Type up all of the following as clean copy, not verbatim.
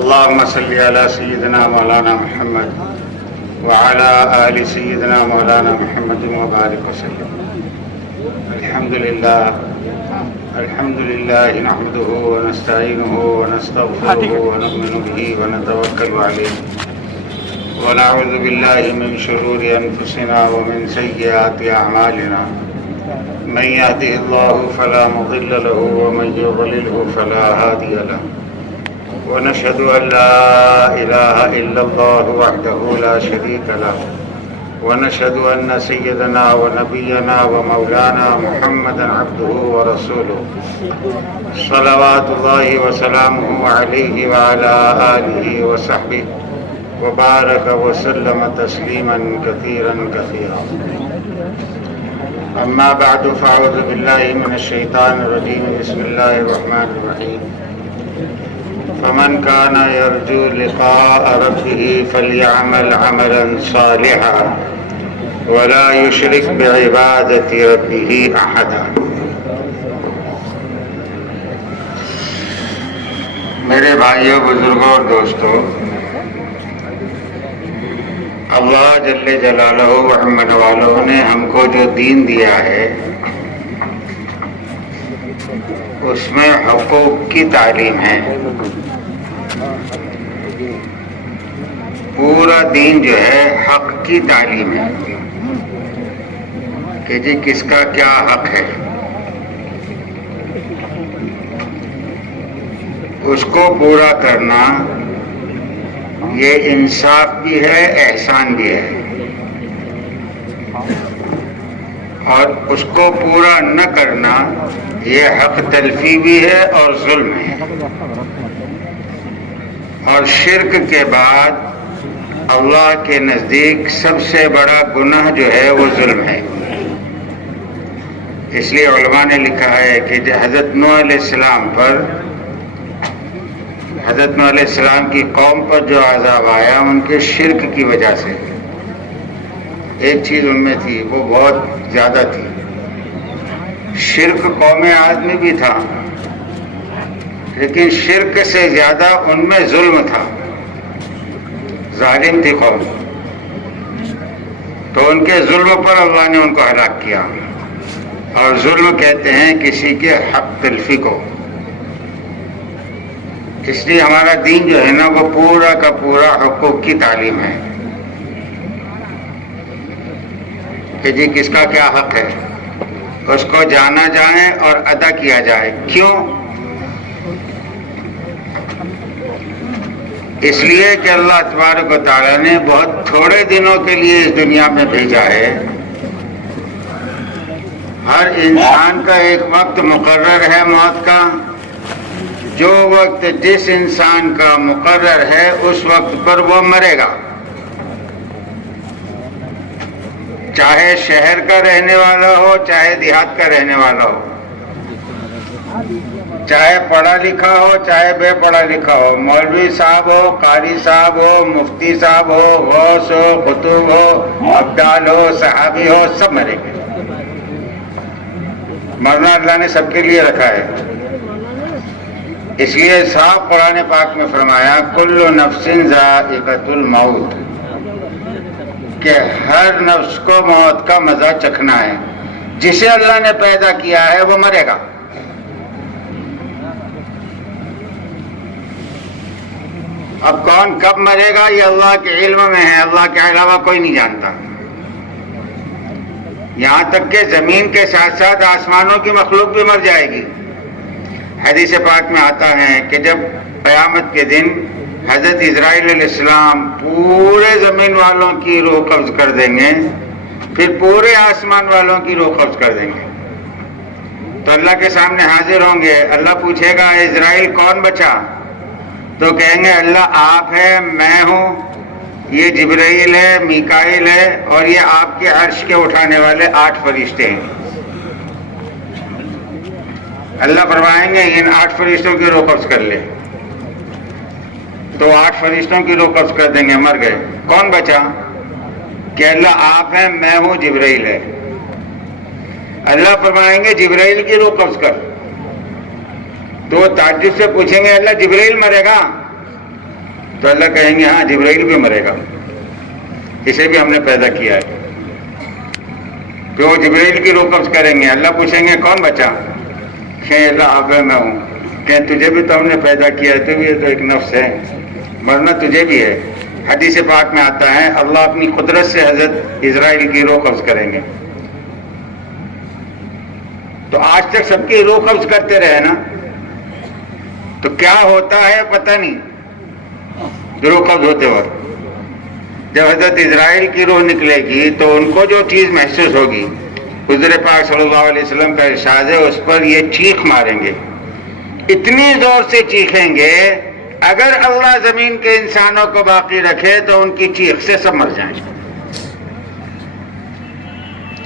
اللهم صل على سيدنا مولانا محمد وعلى آل سيدنا مولانا محمد وبارك وسلم. الحمد لله نحمده ونستعينه ونستغفره ونؤمن به ونتوكل عليه ونعوذ بالله من شرور أنفسنا ومن سيئات أعمالنا. من يهده الله فلا مضل له ومن يضلله فلا هادي له. ونشهد أن لا إله إلا الله وحده لا شريك له. ونشهد أن سيدنا ونبينا ومولانا محمدا عبده ورسوله صلوات الله وسلامه عليه وعلى آله وصحبه وبارك وسلم تسليما كثيرا كثيرا. أما بعد فأعوذ بالله من الشيطان الرجيم. بسم الله الرحمن الرحيم. فمن كان يرجو لقاء ربه فليعمل عملا صالحا ولا يشرك بعبادة ربه أحدا. میرے بھائیوں، بزرگوں اور دوستوں، اللہ جل جلالہ رحمت والوں نے ہم کو جو دین دیا ہے اس میں حقوق کی تعلیم ہے. پورا دین جو ہے حق کی تعلیم ہے کہ جی کس کا کیا حق ہے. اس کو پورا کرنا یہ انصاف بھی ہے، احسان بھی ہے. اور اس کو پورا نہ کرنا یہ حق تلفی بھی ہے اور ظلم ہے. اور شرک کے بعد اللہ کے نزدیک سب سے بڑا گناہ جو ہے وہ ظلم ہے. اس لیے علماء نے لکھا ہے کہ حضرت نوح علیہ السلام کی قوم پر جو عذاب آیا ان کے شرک کی وجہ سے. ایک چیز ان میں تھی، وہ بہت زیادہ تھی. شرک قوم عاد میں بھی تھا، لیکن شرک سے زیادہ ان میں ظلم تھا. ظالم تھی قوم، تو ان کے ظلم پر اللہ نے ان کو ہلاک کیا. اور ظلم کہتے ہیں کسی کے حق تلفی کو. اس لیے ہمارا دین جو ہے نا وہ پورا کا پورا حقوق کی تعلیم ہے کہ جی کس کا کیا حق ہے، اس کو جانا جائے اور ادا کیا جائے. کیوں؟ اس لیے کہ اللہ تبارک و تعالیٰ نے بہت تھوڑے دنوں کے لیے اس دنیا میں بھیجا ہے. ہر انسان کا ایک وقت مقرر ہے موت کا. جو وقت جس انسان کا مقرر ہے اس وقت پر وہ مرے گا، چاہے شہر کا رہنے والا ہو چاہے دیہات کا رہنے والا ہو، چاہے پڑھا لکھا ہو چاہے بے پڑھا لکھا ہو، مولوی صاحب ہو، قاری صاحب ہو، مفتی صاحب ہو، غوث ہو، قطب ہو، ابدال ہو، صحابی ہو، سب مریں گے. مرنا اللہ نے سب کے لیے رکھا ہے. اس لیے صاحب قرآن پاک میں فرمایا کل نفس ذائقۃ الموت، کہ ہر نفس کو موت کا مزہ چکھنا ہے. جسے اللہ نے پیدا کیا ہے وہ مرے گا. اب کون کب مرے گا یہ اللہ کے علم میں ہے، اللہ کے علاوہ کوئی نہیں جانتا. یہاں تک کہ زمین کے ساتھ ساتھ آسمانوں کی مخلوق بھی مر جائے گی. حدیث پاک میں آتا ہے کہ جب قیامت کے دن حضرت اسرائیل علیہ السلام پورے زمین والوں کی روح قبض کر دیں گے، پھر پورے آسمان والوں کی روح قبض کر دیں گے، تو اللہ کے سامنے حاضر ہوں گے. اللہ پوچھے گا اسرائیل کون بچا؟ تو کہیں گے اللہ آپ ہے، میں ہوں، یہ جبرائیل ہے، میکائیل ہے، اور یہ آپ کے عرش کے اٹھانے والے 8 فرشتے ہیں. اللہ فرمائیں گے ان 8 فرشتوں کی روح قبض کر لے. تو 8 فرشتوں کی روح قبض کر دیں گے، مر گئے. کون بچا؟ کہ اللہ آپ ہیں، میں ہوں، جبرائیل ہے. اللہ فرمائیں گے جبرائیل کی روح قبض کر. تو وہ تعجب سے پوچھیں گے اللہ جبرائیل مرے گا؟ تو اللہ کہیں گے ہاں جبرائیل بھی مرے گا، اسے بھی ہم نے پیدا کیا ہے. پھر وہ جبرائیل کی روح قبض کریں گے. اللہ پوچھیں گے کون بچا؟ کہ اللہ آپ میں ہوں. کہ تجھے بھی تو ہم نے پیدا کیا ہے، تو بھی تو ایک نفس ہے، مرنا تجھے بھی ہے. حدیث پاک میں آتا ہے اللہ اپنی قدرت سے حضرت اسرائیل کی روح قبض کریں گے. تو آج تک سب کی روح قبض کرتے رہے نا، تو کیا ہوتا ہے پتہ نہیں. روح قبض ہوتے وقت جب حضرت اسرائیل کی روح نکلے گی تو ان کو جو چیز محسوس ہوگی، حضور پاک صلی اللہ علیہ وسلم کا ارشاد ہے اس پر یہ چیخ ماریں گے، اتنی زور سے چیخیں گے اگر اللہ زمین کے انسانوں کو باقی رکھے تو ان کی چیخ سے سب مر جائیں گے.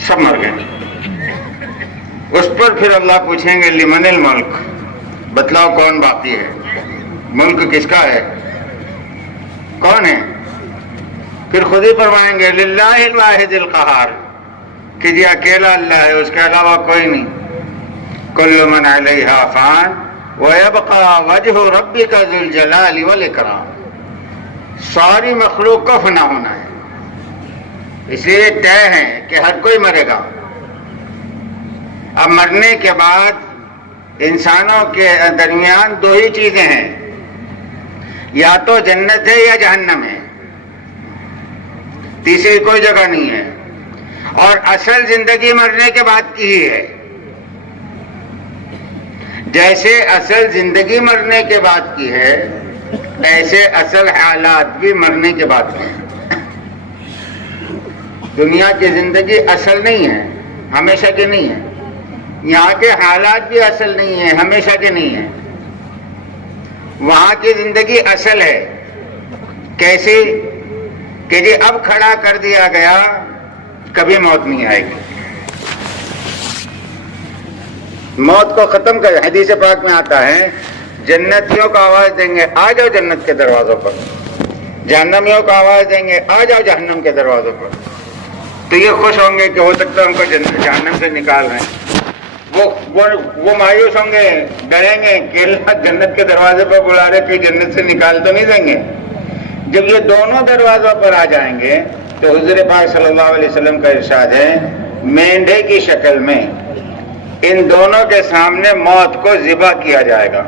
سب مر گئے. اس پر پھر اللہ پوچھیں گے لمن الملک، بتلاؤ کون باقی ہے، ملک کس کا ہے، کون ہے؟ پھر خود ہی فرمائیں گے للہ الواحد القہار، کہ جی اکیلا اللہ ہے، اس کے علاوہ کوئی نہیں. کل من علیہا فان ویبقى وجہ ربک ذو الجلال والاکرام. ساری مخلوق کو فنا ہونا ہے، اس لیے طے ہے کہ ہر کوئی مرے گا. اب مرنے کے بعد انسانوں کے درمیان دو ہی چیزیں ہیں، یا تو جنت ہے یا جہنم ہے، تیسری کوئی جگہ نہیں ہے. اور اصل زندگی مرنے کے بعد کی ہی ہے. جیسے اصل زندگی مرنے کے بعد کی ہے، ایسے اصل حالات بھی مرنے کے بعد کی ہیں. دنیا کی زندگی اصل نہیں ہے، ہمیشہ کے نہیں ہے. یہاں کے حالات بھی اصل نہیں ہیں، ہمیشہ کے نہیں ہیں. وہاں کی زندگی اصل ہے. کیسی؟ کہ جی اب کھڑا کر دیا گیا، کبھی موت نہیں آئے گی. موت کو ختم کر. حدیث پاک میں آتا ہے جنتیوں کو آواز دیں گے آ جاؤ جنت کے دروازوں پر، جہنمیوں کو آواز دیں گے آ جاؤ جہنم کے دروازوں پر. تو یہ خوش ہوں گے کہ ہو سکتا ہے ان کو جہنم سے نکال رہے ہیں. وہ مایوس ہوں گے، ڈریں گے کہ اللہ جنت کے دروازے پر بلا رہے کہ جنت سے نکال تو نہیں دیں گے. جب یہ دونوں دروازوں پر آ جائیں گے تو حضور پاک صلی اللہ علیہ وسلم کا ارشاد ہے مینڈھے کی شکل میں ان دونوں کے سامنے موت کو ذبح کیا جائے گا،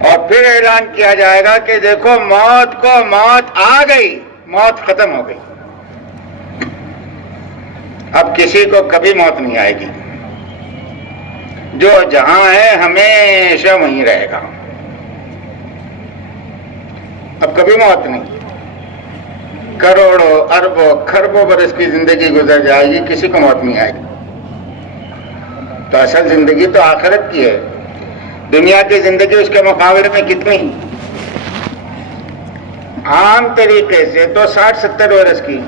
اور پھر اعلان کیا جائے گا کہ دیکھو موت آ گئی، موت ختم ہو گئی. اب کسی کو کبھی موت نہیں آئے گی. جو جہاں ہے ہمیشہ وہیں رہے گا. اب کبھی موت نہیں. کروڑوں اربوں کھربوں برس کی زندگی گزر جائے گی، کسی کو موت نہیں آئے گی. تو اصل زندگی تو آخرت کی ہے. دنیا کی زندگی اس کے مقابلے میں کتنی؟ عام طریقے سے تو 60-70 برس کی.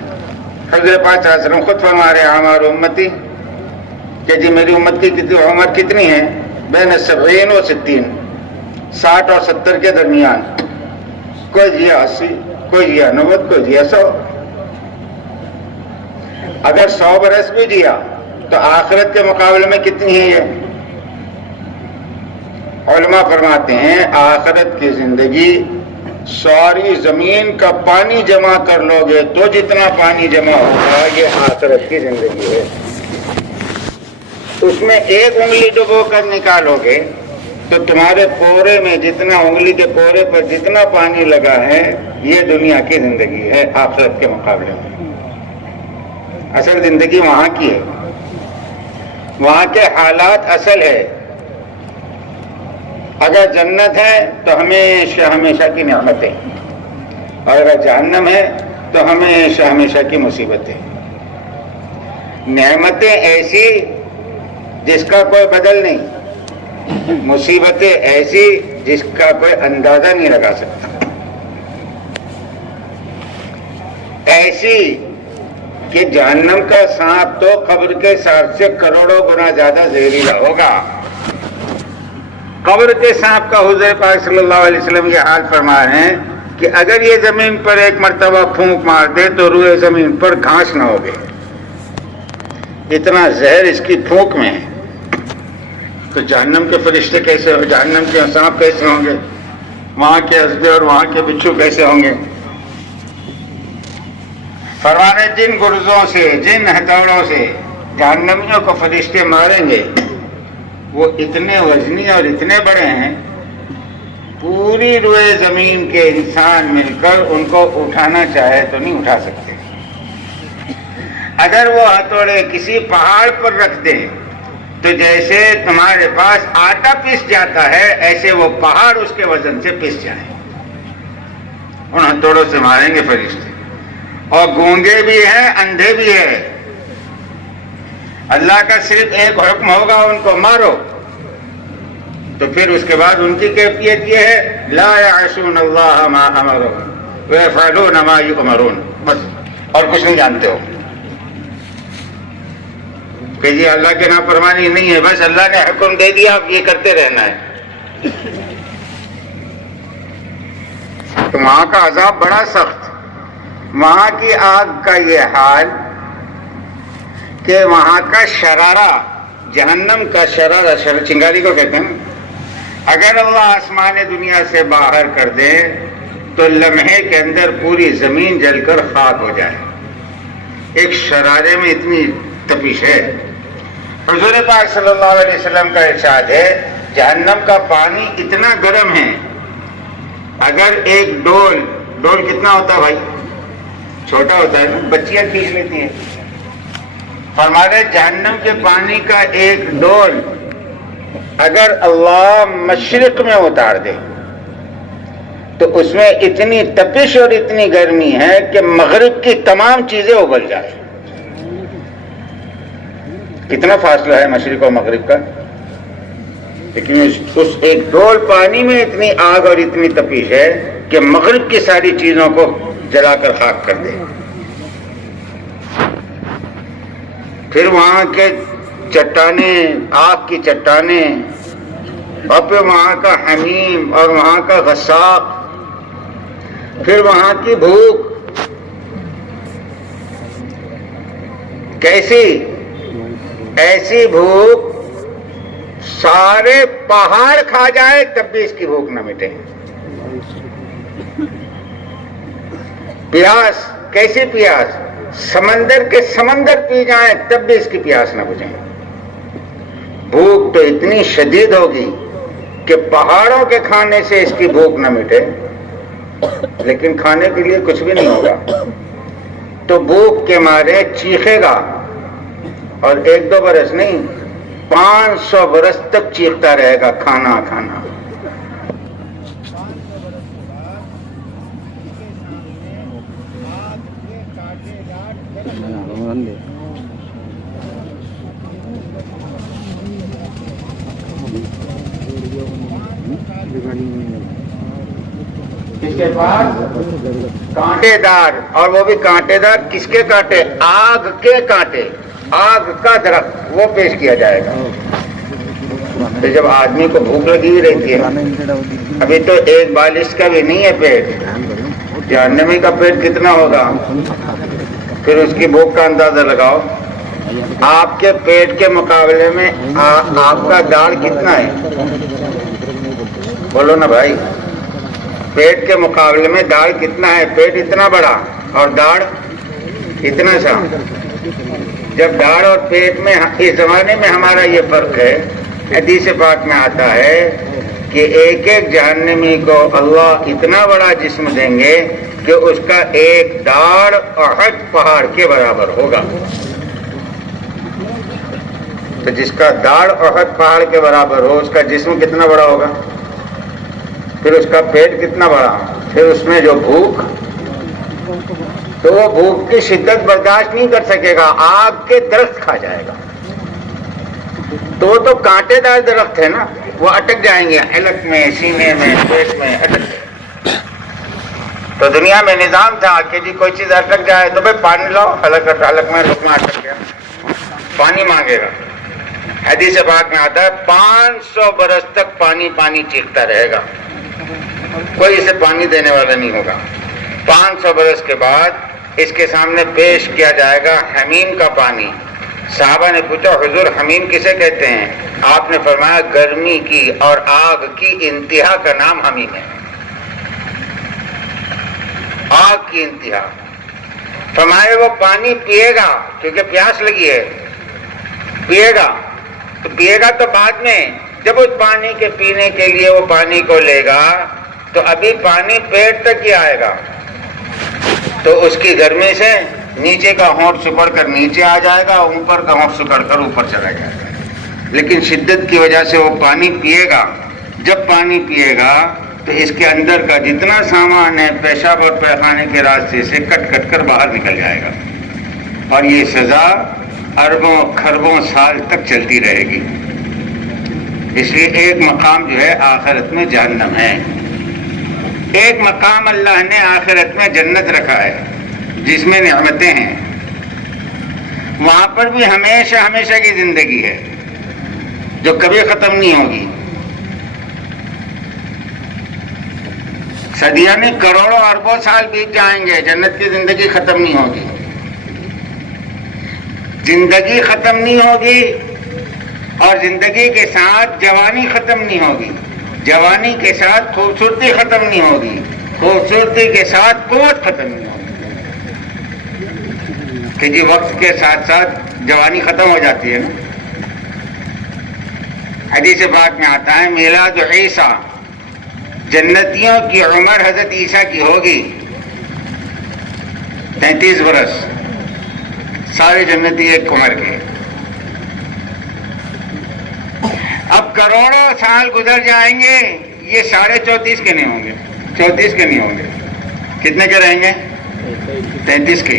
حضرت پاک صلی اللہ علیہ وسلم خود فرما رہے ہمار امتی کہ جی میری امت کی عمر کتنی ہے؟ بین 70 و 60، 60 اور 70 کے درمیان. کوئی جیا 80، کوئی جیا 90، کوئی جیا 100. اگر 100 برس بھی جیا تو آخرت کے مقابلے میں کتنی ہے یہ؟ علماء فرماتے ہیں آخرت کی زندگی ساری زمین کا پانی جمع کر لو گے تو جتنا پانی جمع ہوگا یہ آخرت کی زندگی ہے. اس میں ایک انگلی ڈبو کر نکالو گے تو تمہارے پورے میں جتنا انگلی کے پورے پر جتنا پانی لگا ہے یہ دنیا کی زندگی ہے آخرت کے مقابلے میں. اصل زندگی وہاں کی ہے، وہاں کے حالات اصل ہے. اگر جنت ہے تو ہمیشہ ہمیشہ کی نعمتیں، اور اگر جہنم ہے تو ہمیشہ ہمیشہ کی مصیبتیں. نعمتیں ایسی جس کا کوئی بدل نہیں، مصیبتیں ایسی جس کا کوئی اندازہ نہیں لگا سکتا. ایسی کہ جہنم کا سانپ تو قبر کے سانپ سے کروڑوں گنا زیادہ زہریلا ہوگا. قبر کے سانپ کا حضور پاک صلی اللہ علیہ وسلم یہ حال فرما رہے ہیں کہ اگر یہ زمین پر ایک مرتبہ پھونک مار دے تو روئے زمین پر گھاس نہ ہوگی، اتنا زہر اس کی پھونک میں ہے. تو جہنم کے فرشتے کیسے ہو، جہنم کے سانپ کیسے ہوں گے؟ وہاں کے ہسبے اور وہاں کے بچھو کیسے ہوں گے؟ فرمانے جن گرزوں سے، جن ہتھوڑوں سے جہنمیوں کو فرشتے ماریں گے وہ اتنے وزنی اور اتنے بڑے ہیں، پوری روئے زمین کے انسان مل کر ان کو اٹھانا چاہے تو نہیں اٹھا سکتے۔ اگر وہ ہتھوڑے کسی پہاڑ پر رکھ دیں تو جیسے تمہارے پاس آٹا پس جاتا ہے ایسے وہ پہاڑ اس کے وزن سے پس جائیں۔ ان ہتھوڑوں سے ماریں گے فرشتے، اور گونگے بھی ہیں، اندھے بھی ہیں۔ اللہ کا صرف ایک حکم ہوگا ان کو مارو، تو پھر اس کے بعد ان کی کیفیت یہ ہے لا یعصون اللہ ما امرهم ویفعلون ما یؤمرون، بس اور کچھ نہیں جانتے ہو کہ یہ اللہ کے نافرمانی نہیں ہے، بس اللہ نے حکم دے دیا اب یہ کرتے رہنا ہے۔ تو وہاں کا عذاب بڑا سخت، وہاں کی آگ کا یہ حال کہ وہاں کا شرارہ، جہنم کا شرارہ، چنگاری کو کہتے ہیں، اگر اللہ آسمان دنیا سے باہر کر دے تو لمحے کے اندر پوری زمین جل کر خاک ہو جائے۔ ایک شرارے میں اتنی تپش ہے۔ حضور پاک صلی اللہ علیہ وسلم کا ارشاد ہے جہنم کا پانی اتنا گرم ہے، اگر ایک ڈول کتنا ہوتا ہے بھائی؟ چھوٹا ہوتا ہے نا، بچیاں کھینچ لیتی ہیں۔ فرماتے جہنم کے پانی کا ایک ڈول اگر اللہ مشرق میں اتار دے تو اس میں اتنی تپش اور اتنی گرمی ہے کہ مغرب کی تمام چیزیں ابل جائیں۔ کتنا فاصلہ ہے مشرق اور مغرب کا، لیکن اس ایک ڈول پانی میں اتنی آگ اور اتنی تپش ہے کہ مغرب کی ساری چیزوں کو جلا کر خاک کر دے۔ پھر وہاں کے چٹانیں، آگ کی چٹانیں، اور پھر وہاں کا حمیم اور وہاں کا غساق، پھر وہاں کی بھوک کیسی، ایسی بھوک سارے پہاڑ کھا جائے تب بھی اس کی بھوک نہ مٹے۔ پیاس، کیسی پیاس، سمندر کے سمندر پی جائیں تب بھی اس کی پیاس نہ بجھے۔ بھوک تو اتنی شدید ہوگی کہ پہاڑوں کے کھانے سے اس کی بھوک نہ مٹے، لیکن کھانے کے لیے کچھ بھی نہیں ہوگا تو بھوک کے مارے چیخے گا، اور ایک دو برس نہیں، 500 برس تک چیختا رہے گا کھانا کھانا۔ اس کے بعد کانٹے دار، اور وہ بھی کانٹے دار کس کے کانٹے؟ آگ کے کانٹے، آگ کا درخت وہ پیش کیا جائے گا۔ تو جب آدمی کو بھوک لگی ہوئی رہتی ہے، ابھی تو ایک بالش کا بھی نہیں ہے پیٹ، جہنمی کا پیٹ کتنا ہوگا، پھر اس کی بھوک کا اندازہ لگاؤ۔ آپ کے پیٹ کے مقابلے میں آپ کا داڑھ کتنا ہے؟ بولو نا بھائی، پیٹ کے مقابلے میں داڑھ کتنا ہے؟ پیٹ اتنا بڑا اور داڑھ اتنا سا۔ جب داڑھ اور پیٹ میں اس زمانے میں ہمارا یہ فرق ہے، حدیث پاک میں آتا ہے کہ ایک ایک جہنمی کو اللہ اتنا بڑا جسم دیں گے کہ اس کا ایک داڑھ احد پہاڑ کے برابر ہوگا۔ تو جس کا داڑھ احد پہاڑ کے برابر ہو اس کا جسم کتنا بڑا ہوگا، پھر اس کا پیٹ کتنا بڑا، پھر اس میں جو بھوک، تو وہ بھوک کی شدت برداشت نہیں کر سکے گا، آگ کے درخت کھا جائے گا۔ تو وہ تو کانٹے دار درخت ہے نا، وہ اٹک جائیں گے حلق میں، سینے میں، پیٹ میں اٹک۔ تو دنیا میں نظام تھا کہ جی کوئی چیز اٹک جائے تو بھائی پانی لاؤ، حلق میں لقمہ اٹک گیا، پانی مانگے گا۔ حدیث پاک میں آتا ہے 500 برس تک پانی پانی چیختا رہے گا، کوئی اسے پانی دینے والا نہیں ہوگا۔ 500 برس کے بعد اس کے سامنے پیش کیا جائے گا حمیم کا پانی۔ صحابہ نے پوچھا حضور حمیم کسے کہتے ہیں؟ آپ نے فرمایا گرمی کی اور آگ کی انتہا کا نام حمیم ہے۔ کی انتہا. فرمائے وہ پانی پیے گا کیونکہ پیاس لگی ہے، پیے گا تو بعد میں جب اس پانی کے پینے کے لیے وہ پانی کو لے گا تو ابھی پانی پیٹ تک ہی آئے گا، تو اس کی گرمی سے نیچے کا ہونٹ سکڑ کر نیچے آ جائے گا، اوپر کا ہونٹ سکڑ کر اوپر چلا جائے گا. لیکن شدت کی وجہ سے وہ پانی پیے گا. جب پانی پیے گا تو اس کے اندر کا جتنا سامان ہے پیشاب اور پیخانے کے راستے سے کٹ کٹ کر باہر نکل جائے گا، اور یہ سزا اربوں کھربوں سال تک چلتی رہے گی. اس لیے ایک مقام جو ہے آخرت میں جہنم ہے، ایک مقام اللہ نے آخرت میں جنت رکھا ہے جس میں نعمتیں ہیں. وہاں پر بھی ہمیشہ ہمیشہ کی زندگی ہے جو کبھی ختم نہیں ہوگی. صدیاں نہیں کروڑوں اربوں سال بیت جائیں گے، جنت کی زندگی ختم نہیں ہوگی. زندگی ختم نہیں ہوگی اور زندگی کے ساتھ جوانی ختم نہیں ہوگی، جوانی کے ساتھ خوبصورتی ختم نہیں ہوگی، خوبصورتی کے ساتھ قوت ختم نہیں ہوگی. کہ جی وقت کے ساتھ ساتھ جوانی ختم ہو جاتی ہے نا. حدیث پاک میں آتا ہے میلاد عیسیٰ، جنتیوں کی عمر حضرت عیسیٰ کی ہوگی 33 برس، سارے جنتی ایک عمر کے. اب کروڑوں سال گزر جائیں گے، یہ 34.5 کے نہیں ہوں گے، 34 کے نہیں ہوں گے، کتنے کے رہیں گے؟ 33 کے.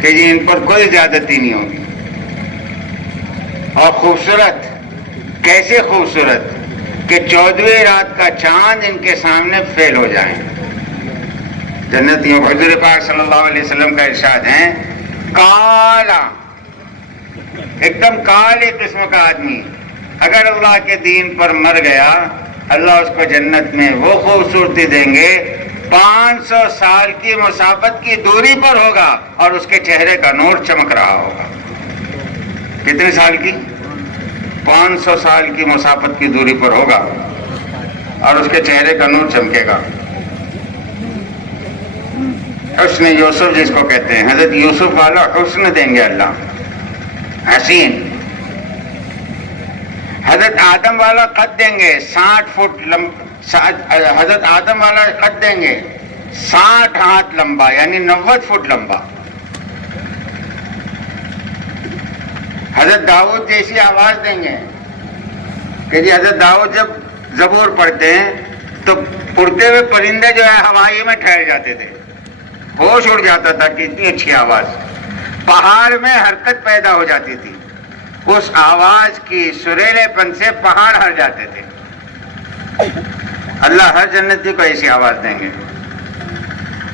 کہ جی ان پر کوئی زیادتی نہیں ہوگی. اور خوبصورت، کیسے خوبصورت کہ 14ویں رات کا چاند ان کے سامنے فیل ہو جائیں. جنتیوں حضور پاک صلی اللہ علیہ وسلم کا ارشاد ہے کالا، ایک دم کالے قسم کا آدمی اگر اللہ کے دین پر مر گیا، اللہ اس کو جنت میں وہ خوبصورتی دیں گے 500 سال کی مسافت کی دوری پر ہوگا اور اس کے چہرے کا نور چمک رہا ہوگا. کتنے سال کی؟ 500 سال کی مسافت کی دوری پر ہوگا اور اس کے چہرے کا نور چمکے گا. حسن یوسف جس کو کہتے ہیں، حضرت یوسف والا حسن دیں گے اللہ، حسین. حضرت آدم والا قد دیں گے 60 فٹ حضرت آدم والا قد دیں گے 60 ہاتھ لمبا، یعنی 90 فٹ لمبا. حضرت داؤد جیسی آواز دیں گے کہ جی حضرت داؤد جب زبور پڑھتے ہیں تو اڑتے ہوئے پرندے جو ہے ہوائی میں ٹھہر جاتے تھے، ہوش اڑ جاتا تھا کہ اتنی اچھی آواز. پہاڑ میں حرکت پیدا ہو جاتی تھی، اس آواز کی سریلے پن سے پہاڑ ہل جاتے تھے. اللہ ہر جنتی کو ایسی آواز دیں گے.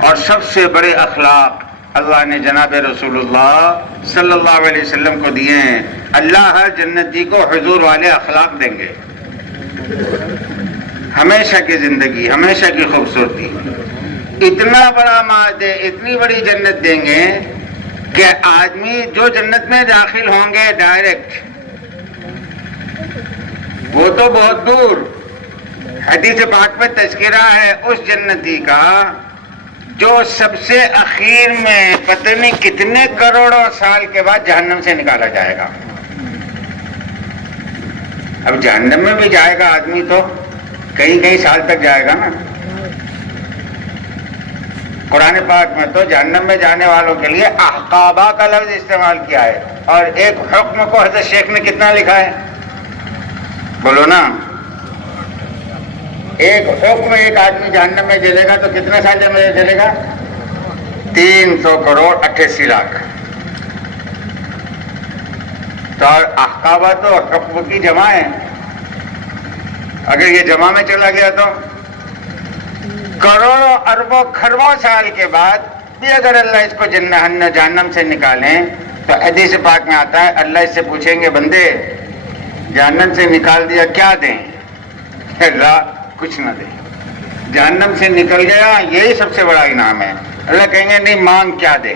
اور سب سے بڑے اخلاق اللہ نے جناب رسول اللہ صلی اللہ علیہ وسلم کو دیے ہیں. اللہ ہر جنتی کو حضور والے اخلاق دیں گے، ہمیشہ کی زندگی، ہمیشہ کی خوبصورتی. اتنا بڑا معاہدے، اتنی بڑی جنت دیں گے کہ آدمی جو جنت میں داخل ہوں گے ڈائریکٹ، وہ تو بہت دور. حدیث پاک میں تذکرہ ہے اس جنتی کا جو سب سے اخیر میں پتہ نہیں کتنے کروڑوں سال کے بعد جہنم سے نکالا جائے گا. اب جہنم میں بھی جائے گا آدمی تو کئی سال تک جائے گا نا. قرآن پاک میں تو جہنم میں جانے والوں کے لیے احقابہ کا لفظ استعمال کیا ہے، اور ایک حکم کو حضرت شیخ نے کتنا لکھا ہے؟ بولو نا. ایک حکم ایک آدمی جہنم میں جلے گا تو کتنے سال میں جلے گا؟ 300 کروڑ 88 لاکھ. تو احقابہ تو حکم کی جمع ہے. اگر یہ جمع میں چلا گیا تو کروڑوں اربوں کھربوں سال کے بعد بھی اگر اللہ اس کو جہنم سے نکالیں تو حدیث پاک میں آتا ہے اللہ اس سے پوچھیں گے بندے جہنم سے نکال دیا کیا دیں؟ اللہ کچھ نہ دیں. جہنم سے نکل گیا یہی سب سے بڑا انعام ہے. اللہ کہیں گے نہیں مانگ کیا دے؟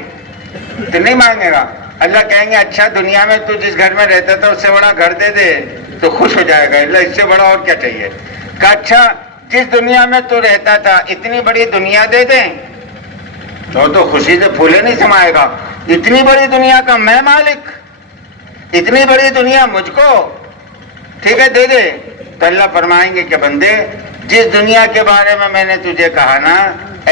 تو نہیں مانگے گا. اللہ کہیں گے اچھا دنیا میں تو جس گھر میں رہتا تھا اس سے بڑا گھر دے دے تو خوش ہو جائے گا. اللہ اس سے بڑا اور کیا چاہیے؟ کہ اچھا جس دنیا میں تو رہتا تھا اتنی بڑی دنیا دے دیں تو خوشی سے پھولے نہیں سمائے گا. اتنی بڑی دنیا کا میں مالک, اتنی بڑی دنیا مجھ کو, ٹھیک ہے دے دے. تو اللہ فرمائیں گے کہ بندے جس دنیا کے بارے میں نے تجھے کہا نا,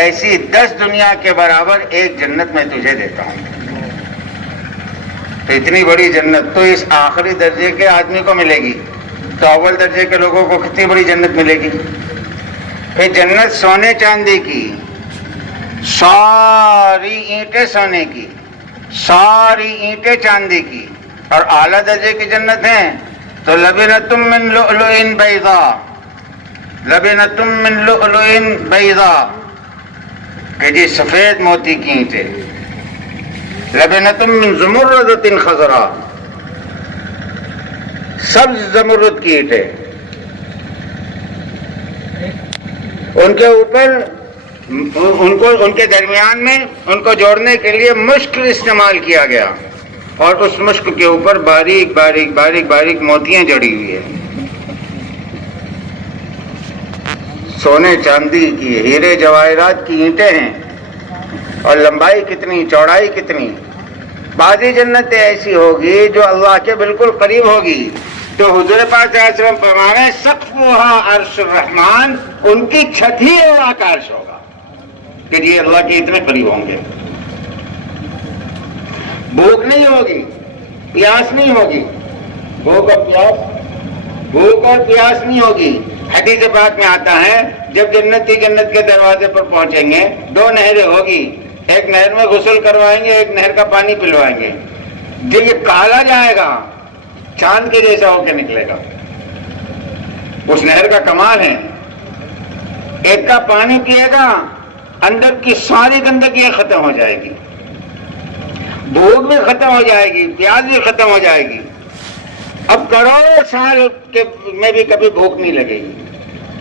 ایسی 10 دنیا کے برابر ایک جنت میں تجھے دیتا ہوں. تو اتنی بڑی جنت تو اس آخری درجے کے آدمی کو ملے گی, تو اول درجے کے لوگوں کو کتنی بڑی جنت ملے گی. پھر جنت سونے چاندی کی, ساری اینٹیں سونے کی, ساری اینٹیں چاندی کی, اور اعلیٰ درجے کی جنت ہیں تو لبنۃ من لؤلؤ بیضاء, لبنۃ من لؤلؤ بیضاء, کہ جی سفید موتی کی اینٹیں. لبنۃ من زمرد خضراء, سبز زمرد کی اینٹیں. ان کے اوپر ان کے درمیان میں ان کو جوڑنے کے لیے مشک استعمال کیا گیا, اور اس مشک کے اوپر باریک باریک باریک باریک موتیاں جڑی ہوئی ہیں. سونے چاندی کی, ہیرے جواہرات کی اینٹیں ہیں, اور لمبائی کتنی, چوڑائی کتنی. بعضی جنتیں ایسی ہوگی جو اللہ کے بالکل قریب ہوگی. تو حضور پاک صلی اللہ علیہ وسلم فرمانے سقفها عرش الرحمن, ان کی چھت ہی اللہ کا عرش ہوگا کہ یہ اللہ کے اتنے قریب ہوں گے. بھوک نہیں ہوگی, پیاس نہیں ہوگی, بھوک اور پیاس نہیں ہوگی. حدیث پاک میں آتا ہے جب جنتی جنت کے دروازے پر پہنچیں گے 2 نہریں ہوگی, ایک نہر میں غسل کروائیں گے, ایک نہر کا پانی پلوائیں گے. جب یہ کالا جائے گا چاند کے جیسا ہو کے نکلے گا. اس نہر کا کمال ہے, ایک کا پانی پیے گا اندر کی ساری گندگی ختم ہو جائے گی, بھوک بھی ختم ہو جائے گی, پیاس بھی ختم ہو جائے گی. اب کروڑوں سال میں بھی کبھی بھوک نہیں لگے گی.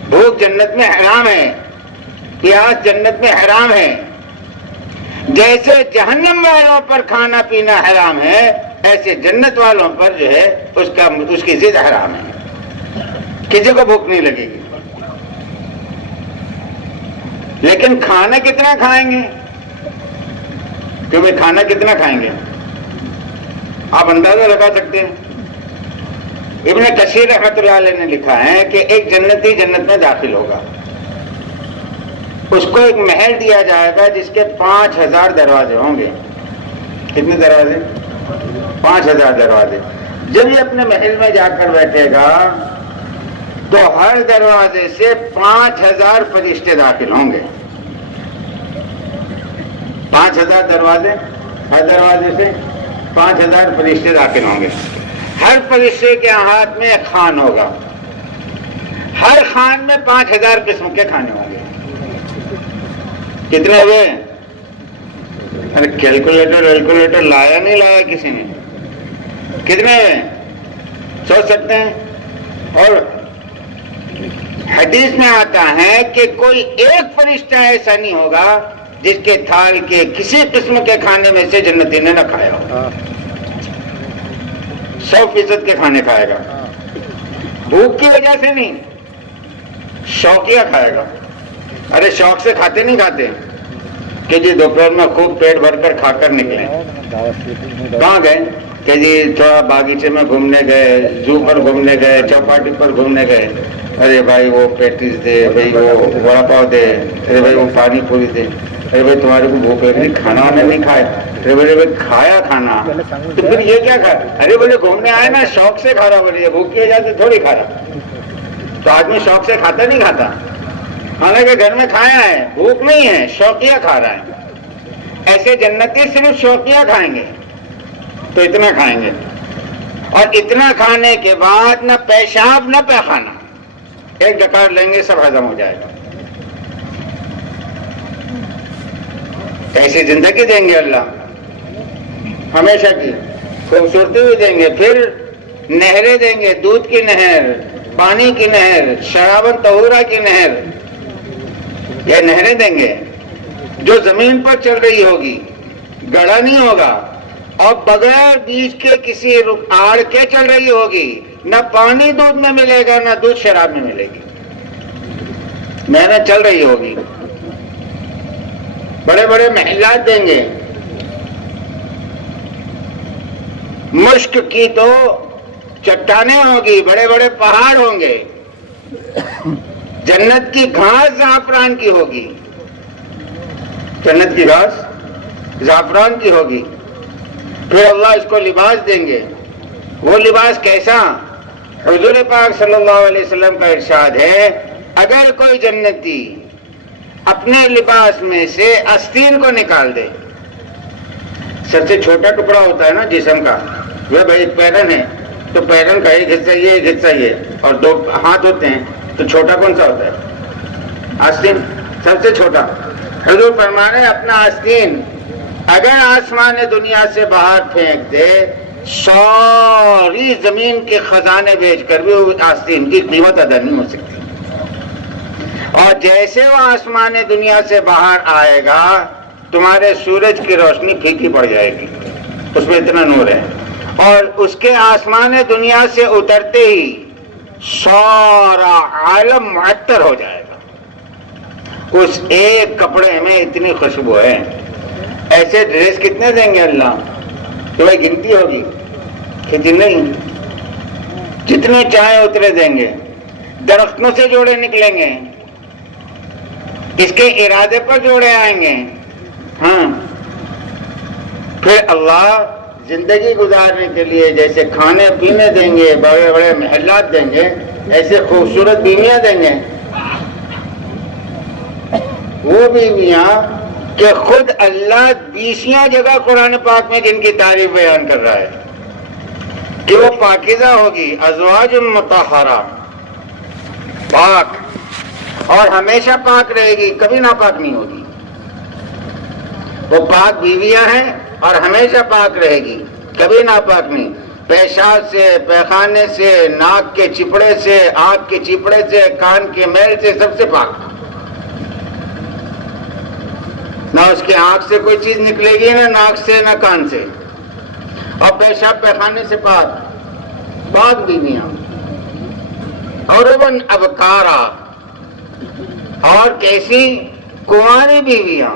بھوک جنت میں حرام ہے, پیاس جنت میں حرام ہے. جیسے جہنم والوں پر کھانا پینا حرام ہے, ایسے جنت والوں پر جو ہے اس کی ضد حرام ہے. کسی کو بھوک نہیں لگے گی. لیکن کھانا کتنا کھائیں گے, کہ بھائی کھانا کتنا کھائیں گے آپ اندازہ لگا سکتے ہیں. ابن کثیر رحمۃ اللہ علیہ نے لکھا ہے کہ ایک جنتی جنت میں داخل ہوگا, اس کو ایک محل دیا جائے گا جس کے 5000 دروازے ہوں گے. کتنے دروازے؟ 5000 دروازے. جب یہ اپنے محل میں جا کر بیٹھے گا تو ہر دروازے سے 5000 فرشتے داخل ہوں گے. 5000 دروازے, ہر دروازے سے 5000 فرشتے داخل ہوں گے. ہر فرشتے کے ہاتھ میں ایک خوان ہوگا, ہر خوان میں 5000 قسم کے کھانے ہوں گے. کتنے ہوئے؟ ارے کیلکولیٹر لایا نہیں لایا کسی نے, کتنے ہوئے سوچ سکتے ہیں. اور حدیث میں آتا ہے کہ کوئی ایک فرشتہ ایسا نہیں ہوگا جس کے تھال کے کسی قسم کے کھانے میں سے جنتی نے نہ کھایا ہو. 100% کے کھانے کھائے گا. بھوک کی وجہ سے نہیں, شوقیہ کھائے گا. ارے شوق سے کھاتے نہیں کھاتے کہ جی دوپہر میں خوب پیٹ بھر کر کھا کر نکلے. کہاں گئے کہ جی تھوڑا باغیچے میں گھومنے گئے, زو پر گھومنے گئے, چوپاٹی پر گھومنے گئے. ارے بھائی وہ پیٹیز دے, بھائی وہ وڑا پاؤ دے, ارے بھائی وہ پانی پوری دے. ارے بھائی تمہارے کو بھوک لگ رہی, کھانا وانا نہیں کھائے. ارے بھائی کھایا کھانا, تو پھر یہ کیا کھا؟ ارے بولے گھومنے آئے نا, شوق سے کھا رہا. بولے بھوک کی وجہ سے تھوڑی کھا رہا. تو آدمی شوق سے کھاتا نہیں کھاتا, حالانکہ گھر میں کھایا ہے, بھوک نہیں ہے, شوقیہ کھا رہا ہے. ایسے جنتی صرف شوقیہ کھائیں گے تو اتنا کھائیں گے, اور اتنا کھانے کے بعد نہ پیشاب نہ پیخانہ, ایک ڈکار لیں گے سب ہضم ہو جائے گا. کیسی زندگی دیں گے اللہ, ہمیشہ کی خوبصورتی بھی دیں گے. پھر نہریں دیں گے, دودھ کی نہر, پانی کی نہر, شرابن طہورہ کی نہر. یہ نہریں دیں گے جو زمین پر چل رہی ہوگی, گڑھا نہیں ہوگا, اور بغیر بیچ کے کسی آڑ کے چل رہی ہوگی. نہ پانی دودھ میں ملے گا, نہ دودھ شراب میں ملے گی. محنت چل رہی ہوگی، بڑے بڑے محلات دیں گے، مشک کی تو چٹانیں ہوگی، بڑے بڑے پہاڑ ہوں گے، جنت کی گھاس زعفران کی ہوگی، جنت کی گھاس زعفران کی ہوگی، پھر اللہ اس کو لباس دیں گے۔ وہ لباس کیسا؟ حضور پاک صلی اللہ علیہ وسلم کا ارشاد ہے، اگر کوئی جنتی اپنے لباس میں سے آستین کو نکال دے، سب سے چھوٹا ٹکڑا ہوتا ہے نا جسم کا، وہ بھائی پیرن ہے تو پیرن کا ایک حصہ یہ، ایک حصہ یہ، اور دو ہاتھ ہوتے ہیں تو چھوٹا کون سا ہوتا ہے؟ آستین، سب سے چھوٹا۔ حضور فرما رہے ہیں اپنا آستین اگر آسمان دنیا سے باہر پھینک دے، ساری زمین کے خزانے بیچ کر بھی وہ آستین کی قیمت ادا نہیں ہو سکتی۔ اور جیسے وہ آسمان دنیا سے باہر آئے گا تمہارے سورج کی روشنی پھیکی پڑ جائے گی، اس میں اتنا نور ہے، اور اس کے آسمان دنیا سے اترتے ہی سارا عالم معطر ہو جائے گا، اس ایک کپڑے میں اتنی خوشبو ہے۔ ایسے ڈریس کتنے دیں گے اللہ؟ تو بھائی گنتی ہوگی کہ نہیں، جتنے چاہیں اتنے دیں گے، درختوں سے جوڑے نکلیں گے، اس کے ارادے پر جوڑے آئیں گے، ہاں۔ پھر اللہ زندگی گزارنے کے لیے جیسے کھانے پینے دیں گے، بڑے بڑے محلات دیں گے، ایسے خوبصورت بیویاں دیں گے، وہ بیویاں کہ خود اللہ 20 جگہ قرآن پاک میں جن کی تعریف بیان کر رہا ہے کہ وہ پاکیزہ ہوگی، ازواج مطہرہ، پاک، اور ہمیشہ پاک رہے گی، کبھی ناپاک نہیں ہوگی۔ وہ پاک بیویاں ہیں اور ہمیشہ پاک رہے گی، کبھی ناپاک نہیں، پیشاب سے، پیخانے سے، ناک کے چپڑے سے، آنکھ کے چپڑے سے، کان کے میل سے، سب سے پاک۔ نہ اس کے آنکھ سے کوئی چیز نکلے گی، نہ ناک سے، نہ کان سے، اور پیشاب پیخانے سے پاک، پاک بیویاں۔ اور ابکارا، اور کیسی؟ کنواری بیویاں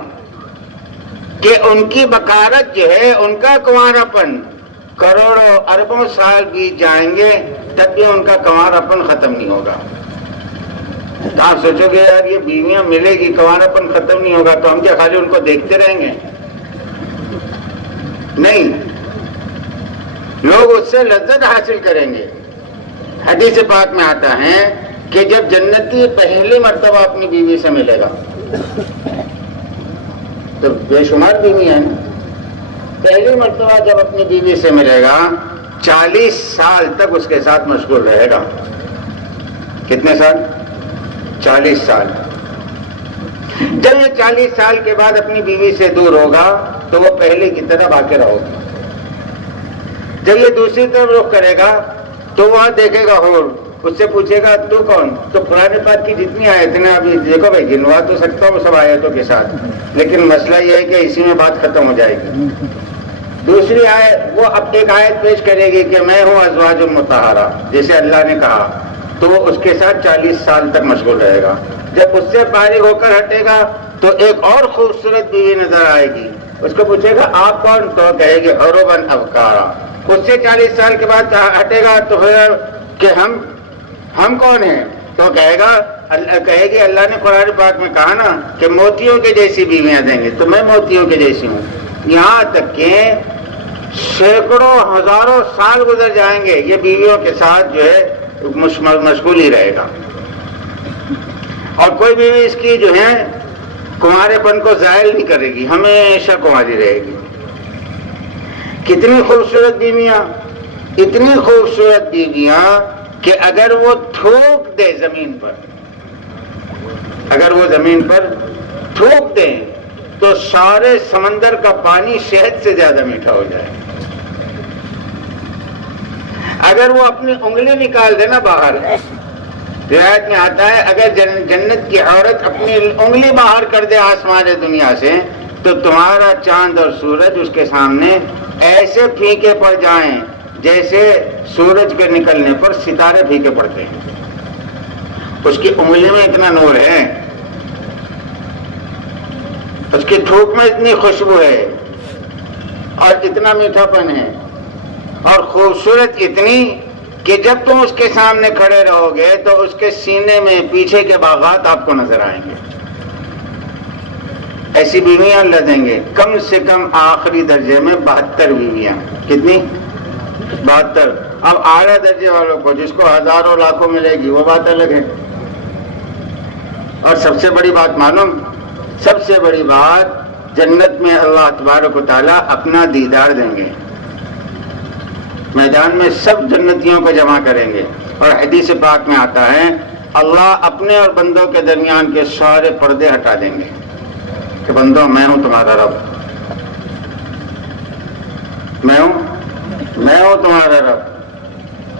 کہ ان کی بکارت جو ہے، ان کا کنوارپن کروڑوں اربوں سال بیت جائیں گے تب بھی ان کا کنوارپن ختم نہیں ہوگا۔ آپ سوچو گے یار یہ بیویاں ملے گی، کنوارپن ختم نہیں ہوگا، تو ہم کیا خالی ان کو دیکھتے رہیں گے؟ نہیں، لوگ اس سے لذت حاصل کریں گے۔ حدیث پاک میں آتا ہے کہ جب جنتی پہلی مرتبہ اپنی بیوی سے ملے گا، تو بے شمار بیوی ہیں، پہلی مرتبہ جب اپنی بیوی سے ملے گا 40 سال تک اس کے ساتھ مشغول رہے گا۔ کتنے سال؟ 40 سال۔ جب یہ 40 سال کے بعد اپنی بیوی سے دور ہوگا تو وہ پہلے کی طرح باقی رہے گا۔ جب یہ دوسری طرف رخ کرے گا تو وہاں دیکھے گا حور، اس سے پوچھے گا تو کون؟ تو قرآن پاک کی جتنی آیتیں ہیں، ابھی دیکھو بھائی گنوا تو سکتا ہوں سب آیتوں کے ساتھ، لیکن مسئلہ یہ ہے کہ اسی میں بات ختم ہو جائے گی۔ دوسری آیت، وہ اب ایک آیت پیش کرے گی کہ میں ہوں ازواج مطہرہ، جیسے اللہ نے کہا، تو وہ اس کے ساتھ 40 سال تک مشغول رہے گا۔ جب اس سے فارغ ہو کر ہٹے گا تو ایک اور خوبصورت بیوی نظر آئے گی، اس کو پوچھے گا آپ کون؟ تو کہے گی عرباً ابکارا۔ اس سے 40 سال کے بعد ہٹے گا تو پھر کہ ہم کون ہیں؟ تو کہے گی اللہ نے قرآن پاک میں کہا نا کہ موتیوں کے جیسی بیویاں دیں گے، تو میں موتیوں کے جیسی ہوں۔ یہاں تک کہ سینکڑوں ہزاروں سال گزر جائیں گے، یہ بیویوں کے ساتھ جو ہے مشغول ہی رہے گا، اور کوئی بیوی اس کی جو ہے کنوارے پن کو زائل نہیں کرے گی، ہمیشہ کنواری رہے گی۔ کتنی خوبصورت بیویاں، اتنی خوبصورت بیویاں کہ اگر وہ تھوک دے زمین پر، اگر وہ زمین پر تھوک دیں تو سارے سمندر کا پانی شہد سے زیادہ میٹھا ہو جائے۔ اگر وہ اپنی انگلی نکال دے نا باہر، روایت میں آتا ہے اگر جنت کی عورت اپنی انگلی باہر کر دے آسمان دنیا سے تو تمہارا چاند اور سورج اس کے سامنے ایسے پھیکے پڑ جائیں جیسے سورج کے نکلنے پر ستارے پھیکے پڑتے ہیں۔ اس کی انگلی میں اتنا نور ہے اس کی تھوک میں اتنی خوشبو ہے اور اتنا میٹھا پن ہے اور خوبصورت اتنی کہ جب تم اس کے سامنے کھڑے رہو گے تو اس کے سینے میں پیچھے کے باغات آپ کو نظر آئیں گے. ایسی بیویاں اللہ دیں گے کم سے کم آخری درجے میں 72 بیویاں. کتنی؟ 72. اب اعلیٰ درجے والوں کو جس کو ہزاروں لاکھوں ملے گی وہ بات الگ ہے. اور سب سے بڑی بات معلوم، سب سے بڑی بات، جنت میں اللہ تبارک و تعالیٰ اپنا دیدار دیں گے. میدان میں سب جنتیوں کو جمع کریں گے اور حدیث پاک میں آتا ہے اللہ اپنے اور بندوں کے درمیان کے سارے پردے ہٹا دیں گے کہ بندوں میں ہوں تمہارا رب، میں ہوں تمہارا رب.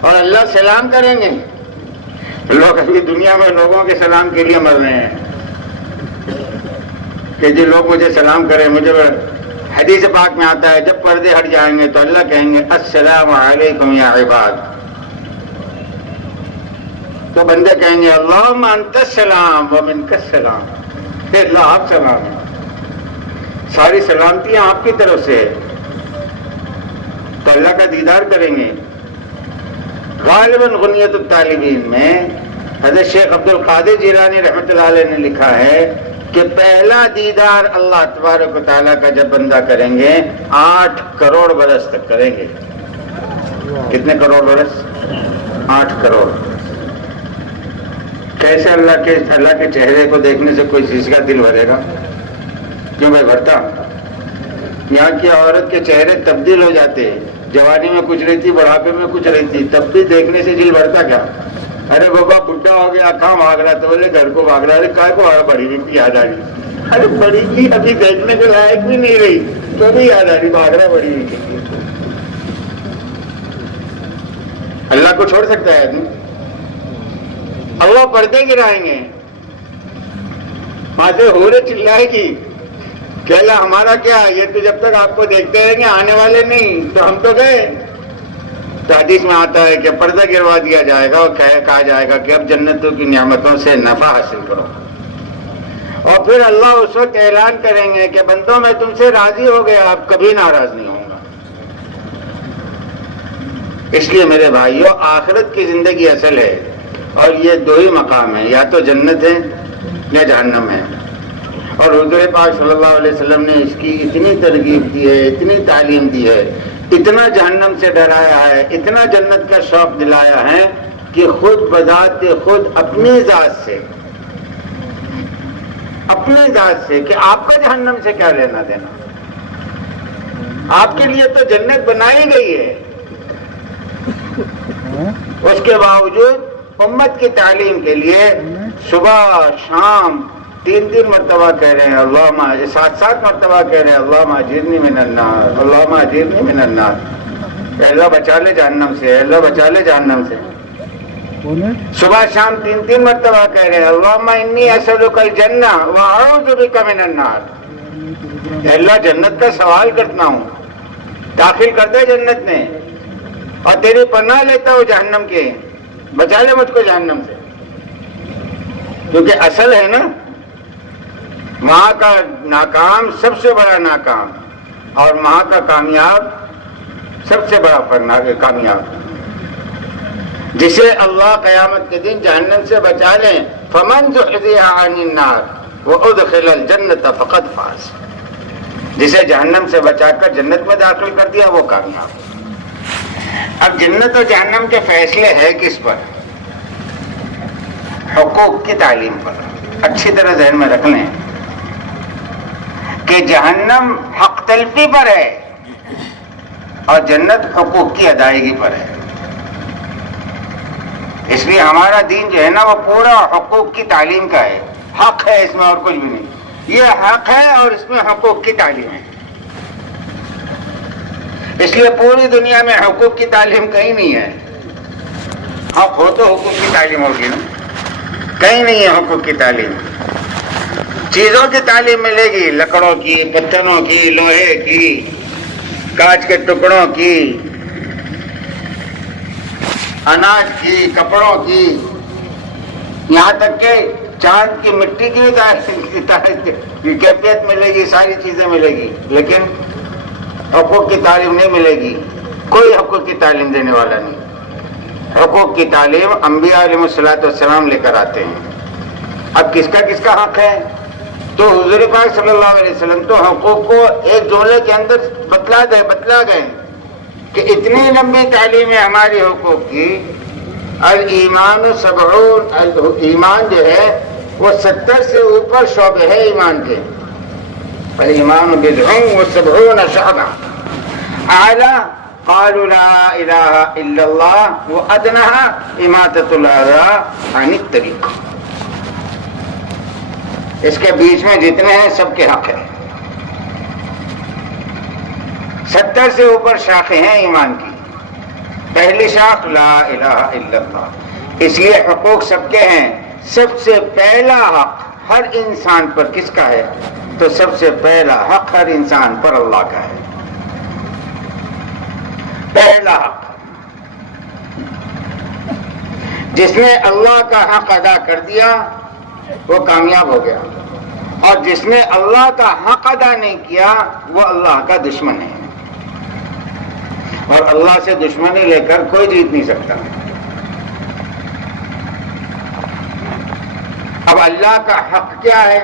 اور اللہ سلام کریں گے. لوگ ابھی دنیا میں لوگوں کے سلام کے لیے مر رہے ہیں کہ جی لوگ مجھے سلام کریں. مجھے حدیث پاک میں آتا ہے جب پردے ہٹ جائیں گے تو اللہ کہیں گے السلام علیکم یا عباد. تو بندے کہیں گے اللہم انت السلام ومنک السلام. اللہ آپ سلام ہیں، ساری سلامتیاں آپ کی طرف سے. تو اللہ کا دیدار کریں گے. غالباً غنیت الطالبین میں حضرت شیخ عبد القادر جیلانی رحمۃ اللہ علیہ نے لکھا ہے کہ پہلا دیدار اللہ تبارک و تعالیٰ کا جب بندہ کریں گے 8 کروڑ برس تک کریں گے. کتنے کروڑ برس؟ 8 کروڑ. کیسے اللہ کے چہرے کو دیکھنے سے کوئی چیز کا دل بھرے گا؟ کیوں بھائی بھرتا؟ یہاں کی عورت کے چہرے تبدیل ہو جاتے ہیں. جوانی میں کچھ رہتی، بڑھاپے میں کچھ رہتی، تب بھی دیکھنے سے دل بھرتا کیا؟ ارے بابا بڈھا ہو گیا کہاں بھاگ رہا؟ تو بولے گھر کو بھاگ رہا. ارے کہاں کو بڑی بھی یاد آ رہی. ارے بڑی بھی ابھی دیکھنے کے لائق بھی نہیں رہی تو بھی یاد آ رہی، بھاگ رہا بڑی بھی. اللہ کو چھوڑ سکتا ہے آدمی؟ اللہ پردے گرائیں گے، وہاں سے ہورے چلائے گی کہ اللہ ہمارا کیا، یہ تو جب تک آپ کو دیکھتے رہیں گے آنے والے نہیں، تو ہم تو گئے. تو حدیث میں آتا ہے کہ پردہ گروا دیا جائے گا اور کہا جائے گا کہ اب جنتوں کی نعمتوں سے نفع حاصل کرو. اور پھر اللہ اس وقت اعلان کریں گے کہ بندوں میں تم سے راضی ہو گیا، اب کبھی ناراض نہیں ہوں گا. اس لیے میرے بھائیوں آخرت کی زندگی اصل ہے اور یہ 2 ہی مقام ہیں، یا تو جنت ہے یا جہنم ہے. اور حضور پاک صلی اللہ علیہ وسلم نے اس کی اتنی ترغیب دی ہے، اتنی تعلیم دی ہے، اتنا جہنم سے ڈرایا ہے، اتنا جنت کا شوق دلایا ہے کہ خود بذات خود اپنی ذات سے کہ آپ کا جہنم سے کیا لینا دینا. آپ کے لیے تو جنت بنائی گئی ہے. اس کے باوجود امت کی تعلیم کے لیے صبح شام 3 مرتبہ کہہ رہے ہیں اللہم، 7 مرتبہ کہہ رہے ہیں اللہم اجرنی من النار، اللہم اجرنی من النار. کہ اللہ بچا لے جہنم سے، اللہ بچا لے جہنم سے. صبح شام 3 مرتبہ کہہ رہے ہیں اللہم انی اسألک الجنہ واعوذ بک من النار. کہ اللہ جنت کا سوال کرتا ہوں، داخل کر دے جنت میں، اور تیری پناہ لیتا ہوں جہنم کے، بچا لے مجھ کو جہنم سے. کیونکہ اصل ہے نا وہاں کا ناکام سب سے بڑا ناکام اور وہاں کا کامیاب سب سے بڑا کامیاب. جسے اللہ قیامت کے دن جہنم سے بچا لیں فمن زحزح عن النار وادخل الجنۃ فقد فاز. جسے جہنم سے بچا کر جنت میں داخل کر دیا وہ کامیاب. اب جنت اور جہنم کے فیصلے ہے کس پر؟ حقوق کی تعلیم پر. اچھی طرح ذہن میں رکھ لیں کہ جہنم حق تلفی پر ہے اور جنت حقوق کی ادائیگی پر ہے. اس لیے ہمارا دین جو ہے نا وہ پورا حقوق کی تعلیم کا ہے. حق ہے اس میں اور کچھ بھی نہیں. یہ حق ہے اور اس میں حقوق کی تعلیم ہے. اس لیے پوری دنیا میں حقوق کی تعلیم کہیں نہیں ہے. حق ہو تو حقوق کی تعلیم ہوگی نا. کہیں نہیں ہے حقوق کی تعلیم. چیزوں کی تعلیم ملے گی، لکڑوں کی، پتھروں کی، لوہے کی، کانچ کے ٹکڑوں کی، اناج کی، کپڑوں کی، یہاں تک کہ چاند کی مٹی کی کیفیت ملے گی، ساری چیزیں ملے گی، لیکن حقوق کی تعلیم نہیں ملے گی. کوئی حقوق کی تعلیم دینے والا نہیں. حقوق کی تعلیم انبیاء علیہ السلام لے کر آتے ہیں. اب کس کا حق ہے؟ تو حضور پاک صلی اللہ علیہ وسلم تو حقوق کو ایک جملے کے اندر بتلا گئے کہ اتنی لمبی تعلیم ہے ہماری حقوق کی. الایمان 70، ایمان جو ہے وہ 70 سے اوپر شعبے ہے ایمان کے. الایمان بضع و70 شعبہ. اعلیٰ قالوا لا الہ الا اللہ وادناها اماطۃ الاذى عن الطریق. اس کے بیچ میں جتنے ہیں سب کے حق ہے. 70 سے اوپر شاخیں ہیں ایمان کی. پہلی شاخ لا الہ الا اللہ. اس لیے حقوق سب کے ہیں. سب سے پہلا حق ہر انسان پر کس کا ہے؟ تو سب سے پہلا حق ہر انسان پر اللہ کا ہے. پہلا حق. جس نے اللہ کا حق ادا کر دیا وہ کامیاب ہو گیا، اور جس نے اللہ کا حق ادا نہیں کیا وہ اللہ کا دشمن ہے. اور اللہ سے دشمنی لے کر کوئی جیت نہیں سکتا. اب اللہ کا حق کیا ہے؟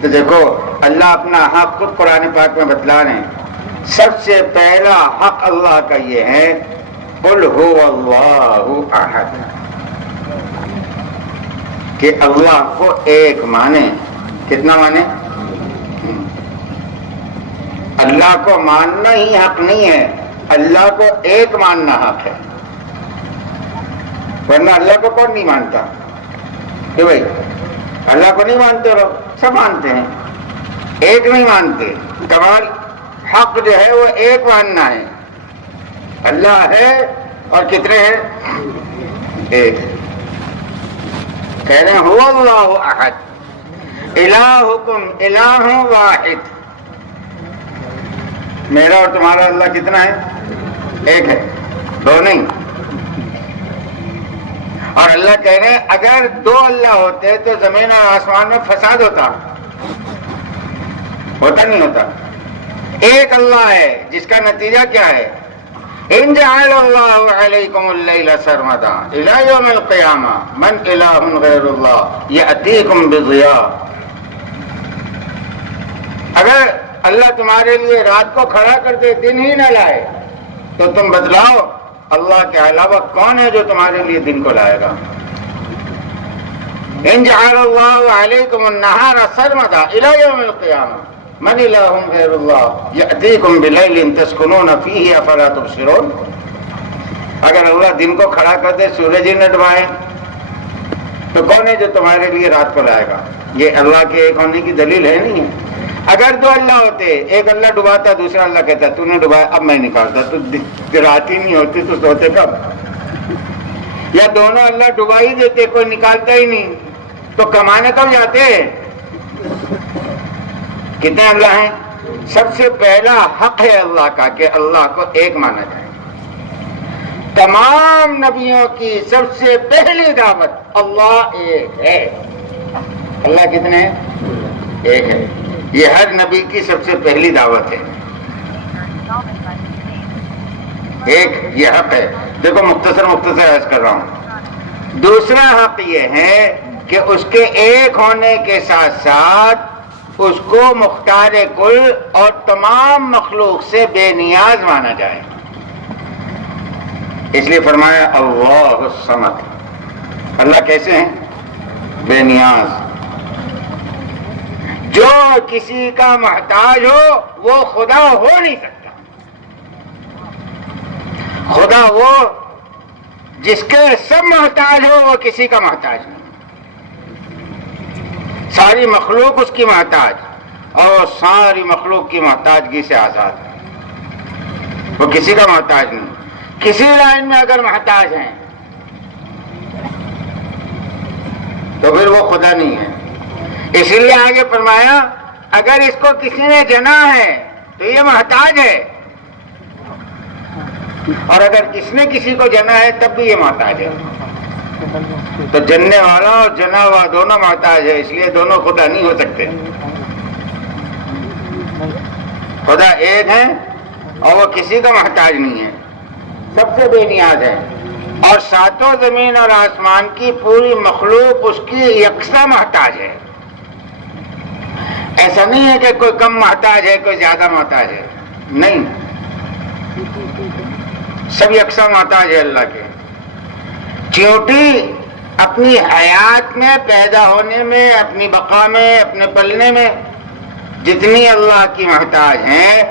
تو دیکھو اللہ اپنا حق خود قرآن پاک میں بتلا رہے ہیں. سب سے پہلا حق اللہ کا یہ ہے قل هو اللہ احد، کہ اللہ کو ایک مانے. کتنا مانے؟ اللہ کو ماننا ہی حق نہیں ہے، اللہ کو ایک ماننا حق ہے. ورنہ اللہ کو کون نہیں مانتا؟ کہ بھائی اللہ کو نہیں مانتے لوگ، سب مانتے ہیں، ایک نہیں مانتے. کمال حق جو ہے وہ ایک ماننا ہے. اللہ ہے اور کتنے ہیں؟ ایک. کہہ رہے ہیں هو اللہ احد الہکم الہ واحد. میرا اور تمہارا اللہ کتنا ہے؟ ایک ہے، دو نہیں. اور اللہ کہہ رہے ہیں اگر دو اللہ ہوتے تو زمین اور آسمان میں فساد ہوتا نہیں ہوتا. ایک اللہ ہے جس کا نتیجہ کیا ہے؟ ان جعل اللہ علیکم اللیل سرمدا الی یوم القیامہ من الہ غیر اللہ یأتیکم بضیاء. اگر اللہ تمہارے لیے رات کو کھڑا کر دے، دن ہی نہ لائے، تو تم بتلاؤ اللہ کے علاوہ کون ہے جو تمہارے لیے دن کو لائے گا؟ ان جعل اللہ علیکم النہار سرمدا الی یوم القیامہ من الہ غیر اللہ یأتیکم بلیل تسکنون فیہ افلا تبصرون. اگر اللہ دن کو کھڑا کر دے، سورج ہی نہ ڈبائے، تو کون ہے جو تمہارے لیے رات کو لائے گا؟ یہ اللہ کے ایک ہونے کی دلیل ہے نہیں ہے. اگر دو اللہ ہوتے، ایک اللہ ڈباتا دوسرا اللہ کہتا تو نے ڈبایا اب میں نکالتا، تو رات ہی نہیں ہوتی تو سوتے کب؟ یا دونوں اللہ ڈبا ہی دیتے، کوئی نکالتا ہی نہیں، تو کمانے کب جاتے؟ کتنے اللہ ہیں؟ سب سے پہلا حق ہے اللہ کا کہ اللہ کو ایک مانا جائے. تمام نبیوں کی سب سے پہلی دعوت اللہ ایک ہے. اللہ کتنے ہیں؟ ایک ہے. یہ ہر نبی کی سب سے پہلی دعوت ہے. ایک یہ حق ہے. دیکھو مختصر عرض کر رہا ہوں. دوسرا حق یہ ہے کہ اس کے ایک ہونے کے ساتھ ساتھ اس کو مختار کل اور تمام مخلوق سے بے نیاز مانا جائے. اس لیے فرمایا اللہ الصمد. اللہ کیسے ہیں؟ بے نیاز. جو کسی کا محتاج ہو وہ خدا ہو نہیں سکتا. خدا وہ جس کے سب محتاج ہو وہ کسی کا محتاج نہیں. ساری مخلوق اس کی محتاج، اور ساری مخلوق کی محتاجگی سے آزاد ہے. وہ کسی کا محتاج نہیں. کسی لائن میں اگر محتاج ہیں تو پھر وہ خدا نہیں ہے. اسی لیے آگے فرمایا اگر اس کو کسی نے جنا ہے تو یہ محتاج ہے، اور اگر کس نے کسی کو جنا ہے تب بھی یہ محتاج ہے. تو جننے والا اور جنا ہوا دونوں محتاج ہے، اس لیے دونوں خدا نہیں ہو سکتے. خدا ایک ہے اور وہ کسی کا محتاج نہیں ہے، سب سے بے نیاز ہے. اور ساتوں زمین اور آسمان کی پوری مخلوق اس کی یکساں محتاج ہے. ایسا نہیں ہے کہ کوئی کم محتاج ہے کوئی زیادہ محتاج ہے، نہیں، سب یکساں محتاج ہے اللہ کے. چیونٹی اپنی حیات میں، پیدا ہونے میں، اپنی بقا میں، اپنے پلنے میں جتنی اللہ کی محتاج ہیں،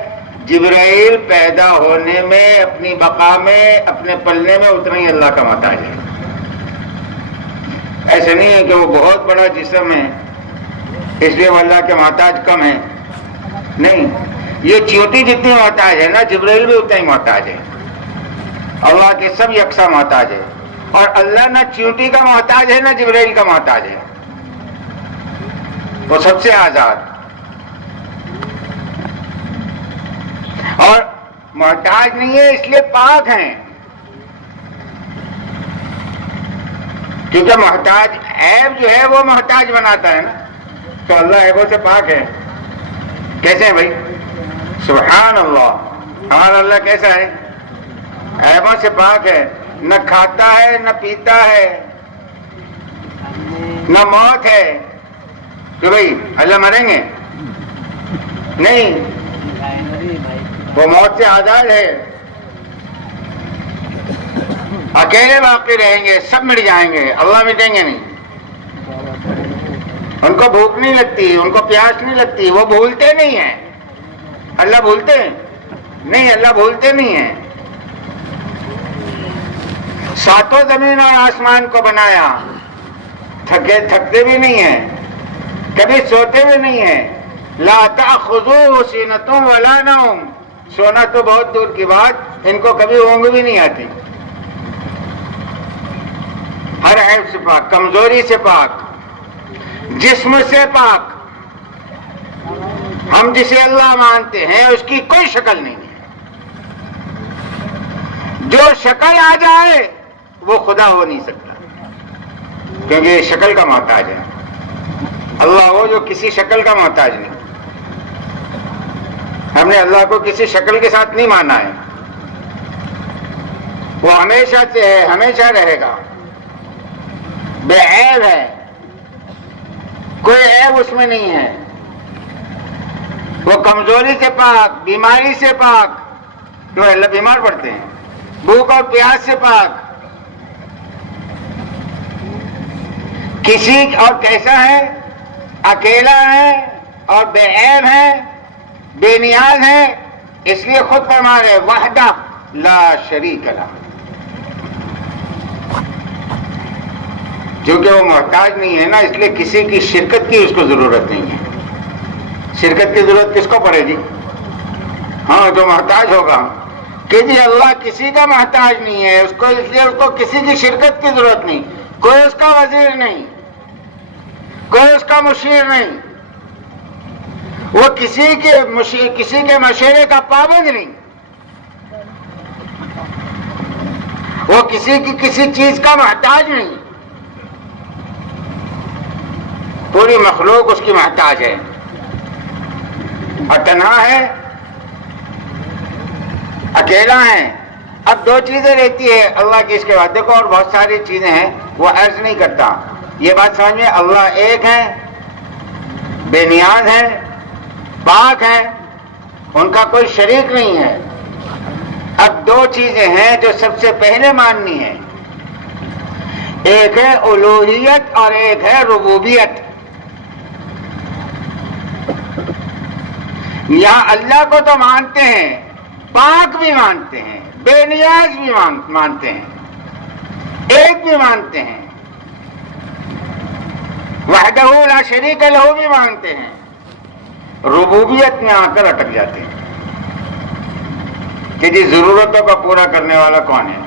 جبرائیل پیدا ہونے میں، اپنی بقا میں، اپنے پلنے میں اتنا ہی اللہ کا محتاج ہے. ایسا نہیں ہے کہ وہ بہت بڑا جسم ہے اس لیے وہ اللہ کے محتاج کم ہے، نہیں، یہ چیونٹی جتنی محتاج ہے نا، جبرائیل بھی اتنا ہی محتاج ہے. اللہ کے سب یکساں محتاج ہے، اور اللہ نہ چیونٹی کا محتاج ہے نہ جبرائیل کا محتاج ہے، وہ سب سے آزاد. اور محتاج نہیں ہے اس لیے پاک ہیں، کیونکہ محتاج عیب جو ہے وہ محتاج بناتا ہے نا، تو اللہ عیبوں سے پاک ہے. کیسے ہیں بھائی؟ سبحان اللہ. ہمارا اللہ کیسا ہے؟ عیبوں سے پاک ہے، نہ کھاتا ہے نہ پیتا ہے نہ موت ہے کہ بھائی اللہ مریں گے، نہیں، وہ موت سے آزاد ہے. اکیلے باقی رہیں گے، سب مٹ جائیں گے، اللہ مٹیں گے نہیں. ان کو بھوک نہیں لگتی، ان کو پیاس نہیں لگتی، وہ بھولتے نہیں ہیں. اللہ بھولتے ہیں؟ نہیں، اللہ بھولتے نہیں ہیں. ساتوں زمین اور آسمان کو بنایا، تھکتے بھی نہیں ہیں، کبھی سوتے بھی نہیں ہیں. لا تأخذوہ سینۃ ولا نوم، سونا تو بہت دور کی بات، ان کو کبھی اونگ بھی نہیں آتی. ہر عیب سے پاک، کمزوری سے پاک، جسم سے پاک. ہم جسے اللہ مانتے ہیں اس کی کوئی شکل نہیں ہے. جو شکل آ جائے وہ خدا ہو نہیں سکتا، کیونکہ یہ شکل کا محتاج ہے. اللہ وہ جو کسی شکل کا محتاج نہیں. ہم نے اللہ کو کسی شکل کے ساتھ نہیں مانا ہے. وہ ہمیشہ سے ہے، ہمیشہ رہے گا، بے عیب ہے، کوئی عیب اس میں نہیں ہے. وہ کمزوری سے پاک، بیماری سے پاک، کیوں اللہ بیمار پڑتے ہیں، بھوک اور پیاس سے پاک. کسی اور کیسا ہے؟ اکیلا ہے اور بے عیب ہے، بے نیاز ہے. اس لیے خود فرما رہے وحدہ لا شریک لہ، کیونکہ وہ محتاج نہیں ہے نا، اس لیے کسی کی شرکت کی اس کو ضرورت نہیں ہے. شرکت کی ضرورت کس کو پڑے گی؟ ہاں، جو محتاج ہوگا. کہ جی اللہ کسی کا محتاج نہیں ہے، اس کو اس لیے اس کو کسی کی شرکت کی ضرورت نہیں. کوئی اس کا وزیر نہیں، کوئی اس کا مشیر نہیں، وہ کسی کے مشورے کا پابند نہیں، وہ کسی کی کسی چیز کا محتاج نہیں. پوری مخلوق اس کی محتاج ہے اور تنہا ہے، اکیلا ہے. اب دو چیزیں رہتی ہے اللہ کی اس کے بعد. دیکھو اور بہت ساری چیزیں ہیں وہ عرض نہیں کرتا. یہ بات سمجھ میں، اللہ ایک ہے، بے نیاز ہے، پاک ہے، ان کا کوئی شریک نہیں ہے. اب دو چیزیں ہیں جو سب سے پہلے ماننی ہے، ایک ہے الوہیت اور ایک ہے ربوبیت. یہاں اللہ کو تو مانتے ہیں، پاک بھی مانتے ہیں، بے نیاز بھی مانتے ہیں، ایک بھی مانتے ہیں، وحدہ لا شریک لہ بھی مانتے ہیں. ربوبیت میں آ کر اٹک جاتے ہیں کہ جی ضرورتوں کا پورا کرنے والا کون ہے.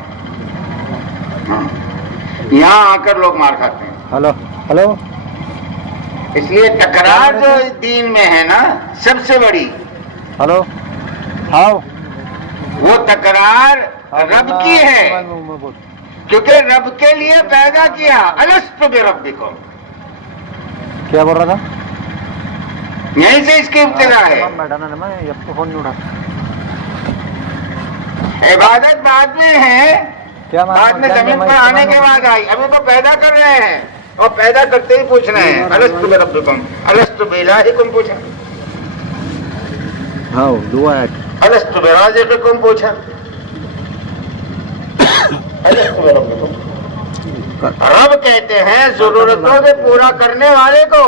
یہاں آ کر لوگ مار کھاتے ہیں. ہلو اس لیے تکرار جو دین میں ہے نا سب سے بڑی، ہلو ہاں وہ تکرار رب کی ہے، کیونکہ رب کے لیے پیدا کیا. الست بربکم. کیا بول رہا تھا؟ یہیں سے اس کی ابتدا ہے. عبادت بعد میں ہے, بعد میں زمین پر آنے کے بعد آئی. ابھی تو پیدا کر رہے ہیں, اور پیدا کرتے ہی پوچھنا ہے الست بربکم الست بالہکم پوچھا, ہاں دعا ہے. الست برازقکم پوچھا, الست بربکم. رب کہتے ہیں ضرورتوں کو پورا کرنے والے کو.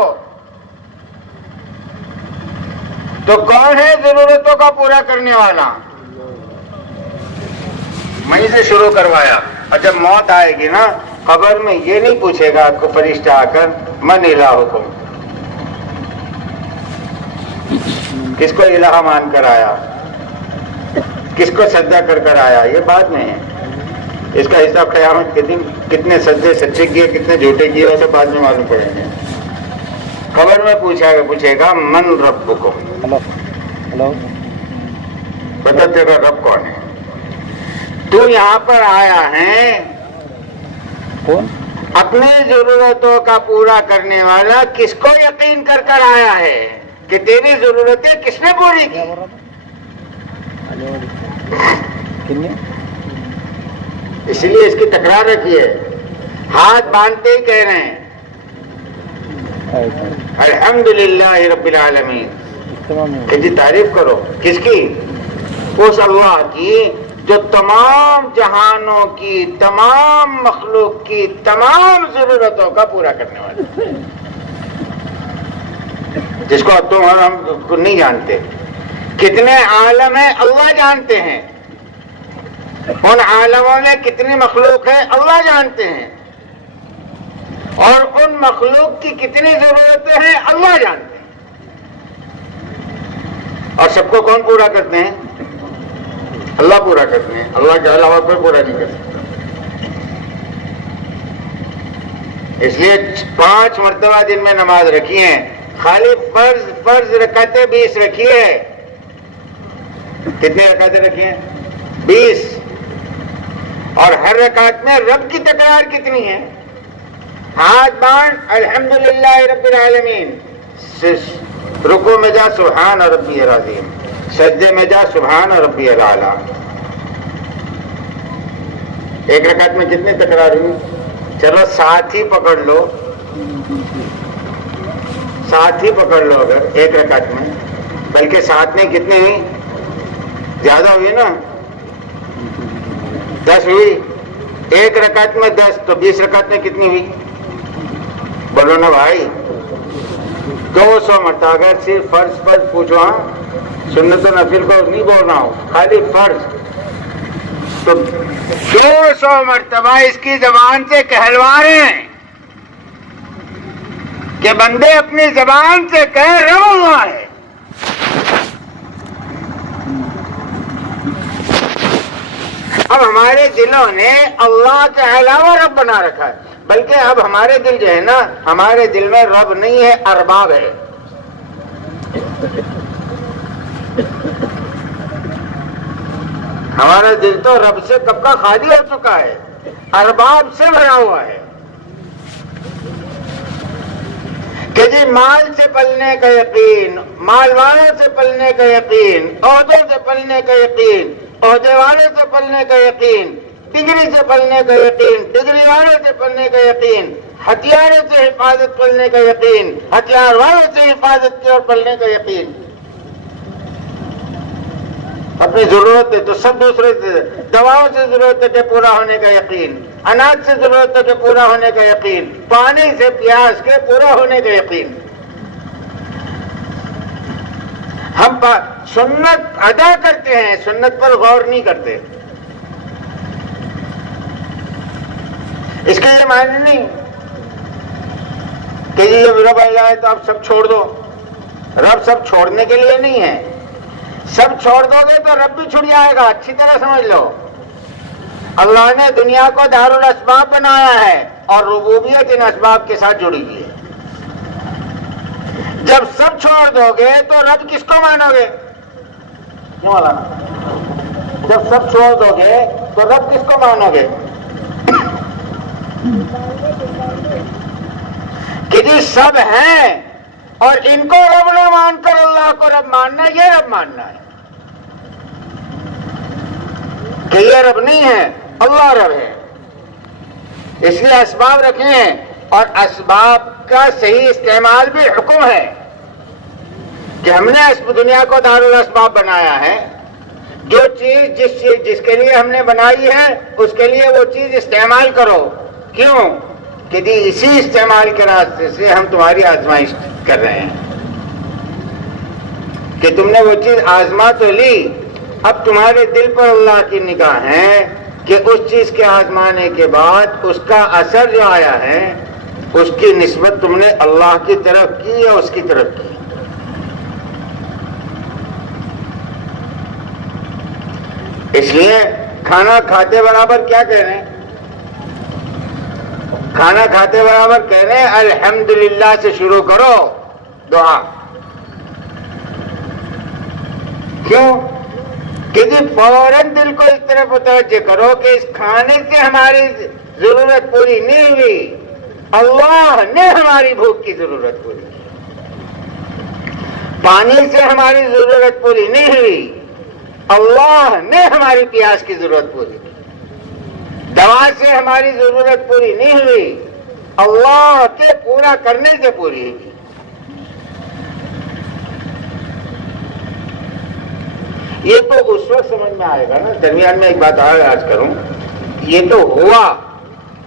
تو کون ہے ضرورتوں کا پورا کرنے والا؟ وہیں سے شروع کروایا. اور جب موت آئے گی نا قبر میں, یہ نہیں پوچھے گا آپ کو فرشتہ آ کر من الہکم, کس کو الہ مان کر آیا, کس کو سجدہ کر کر آیا, یہ بعد میں ہے. اس کا حساب قیامت کے دن کتنے سجدے سچے کیے کتنے جھوٹے کیے وہ سب بعد میں معلوم پڑیں گے. قبر میں پوچھے گا من ربکم, بتا تیرا رب کون ہے, تو یہاں پر آیا ہے کون؟ اپنی ضرورتوں کا پورا کرنے والا. کس کو یقین کر کر آیا ہے کہ تیری ضرورتیں کس نے پوری کی؟ اس لیے اس کی تکرار رکھی ہے. ہاتھ باندھتے ہی کہہ رہے ہیں الحمدللہ رب العالمین, کہ جی تعریف کرو کس کی؟ اس اللہ کی جو تمام جہانوں کی, تمام مخلوق کی تمام ضرورتوں کا پورا کرنے والا, جس کو اب تم اور ہم نہیں جانتے. کتنے عالم ہیں اللہ جانتے ہیں, ان عالموں میں کتنی مخلوق ہے اللہ جانتے ہیں, اور ان مخلوق کی کتنی ضرورتیں ہیں اللہ جانتے ہیں. اور سب کو کون پورا کرتے ہیں؟ اللہ پورا کرتے ہیں. اللہ کے علاوہ کوئی پورا نہیں کر سکتا. اس لیے 5 مرتبہ دن میں نماز رکھی ہے. خالی فرض رکعتیں 20 رکھی ہے. کتنی رکعتیں رکھی ہیں؟ 20. اور ہر رکعت میں رب کی تکرار کتنی ہے؟ ہاتھ باندھ الحمدللہ رب العالمین, رکوع میں جا سبحان ربی العظیم, سجدے میں جا سبحان ربی الاعلیٰ. ایک رکعت میں کتنی تکرار ہوئی؟ چلو 7 ہی پکڑ لو, 7 ہی پکڑ لو اگر ایک رکعت میں, بلکہ 7 میں کتنی ہوئی؟ زیادہ ہوئی نا, 10 ہوئی. ایک رکعت میں 10 تو 20 رکعت میں کتنی ہوئی؟ بولو نا بھائی. 200 مرتبہ. اگر صرف فرض پوچھو, ہاں سنت و نفل کو نہیں بول رہا ہوں, خالی فرض, تو 200 مرتبہ اس کی زبان سے کہلوا رہے ہیں کہ بندے اپنی زبان سے کہہ رہا ہوا ہے. اب ہمارے دلوں نے اللہ کے علاوہ رب بنا رکھا ہے, بلکہ اب ہمارے دل جو ہے نا, ہمارے دل میں رب نہیں ہے, ارباب ہے. ہمارا دل تو رب سے کب کا خالی ہو چکا ہے, ارباب سے بھرا ہوا ہے. کہ جی مال سے پلنے کا یقین, مال والوں سے پلنے کا یقین, عہدوں سے پلنے کا یقین, عہدے والے سے پلنے کا یقین, ڈگری سے پلنے کا یقین, ڈگری والے سے پلنے کا یقین, ہتھیاروں سے حفاظت پلنے کا یقین, ہتھیار والوں سے حفاظت کی اور پلنے کا یقین. اپنی ضرورت ہے تو سب دوسرے سے, دواؤں سے ضرورت ہے کہ پورا ہونے کا یقین, اناج سے ضرورت ہے کہ پورا ہونے کا یقین, پانی سے پیاس کے پورا ہونے کا یقین. ہم سنت ادا کرتے ہیں, سنت پر غور نہیں کرتے. اس کا یہ معنی نہیں کہ یہ رب اللہ ہے تو آپ سب چھوڑ دو. رب سب چھوڑنے کے لیے نہیں ہے. سب چھوڑ دو گے تو رب بھی چھوٹ جائے گا. اچھی طرح سمجھ لو, اللہ نے دنیا کو دار الاسباب بنایا ہے اور ربوبیت ان اسباب کے ساتھ جڑی ہوئی ہے. جب سب چھوڑ دو گے تو رب کس کو مانو گے؟ کیوں مولانا؟ جب سب چھوڑ دو گے تو رب کس کو مانو گے؟ کہ جی سب ہیں اور ان کو رب نہ مان کر اللہ کو رب ماننا، یہ رب ماننا ہے کہ یہ رب نہیں ہے، اللہ رب ہے۔ اس لیے اسباب رکھے ہیں، اور اسباب کا صحیح استعمال بھی حکم ہے کہ ہم نے اس دنیا کو دارالاسباب بنایا ہے۔ جو چیز جس کے لیے ہم نے بنائی ہے اس کے لیے وہ چیز استعمال کرو۔ کیوں؟ کہ جی اسی استعمال کے راستے سے ہم تمہاری آزمائش کر رہے ہیں کہ تم نے وہ چیز آزما تو لی، اب تمہارے دل پر اللہ کی نگاہ ہے کہ اس چیز کے آزمانے کے بعد اس کا اثر جو آیا ہے اس کی نسبت تم نے اللہ کی طرف کی یا اس کی طرف کی۔ اس لیے کھانا کھاتے برابر کیا کہہ رہے ہیں؟ کھانا کھاتے برابر کہہ رہے ہیں الحمدللہ سے شروع کرو دعا۔ کیوں؟ کہ جی فوراً دل کو اس طرف متوجہ کرو کہ اس کھانے سے ہماری ضرورت پوری نہیں ہوئی، اللہ نے ہماری بھوک کی ضرورت پوری کی۔ پانی سے ہماری ضرورت پوری نہیں ہوئی، اللہ نے ہماری پیاس کی ضرورت پوری کی۔ دوا سے ہماری ضرورت پوری نہیں ہوئی، اللہ کے پورا کرنے سے پوری ہوئی۔ یہ تو اس وقت سمجھ میں آئے گا نا، درمیان میں ایک بات اور عرض کروں، یہ تو ہوا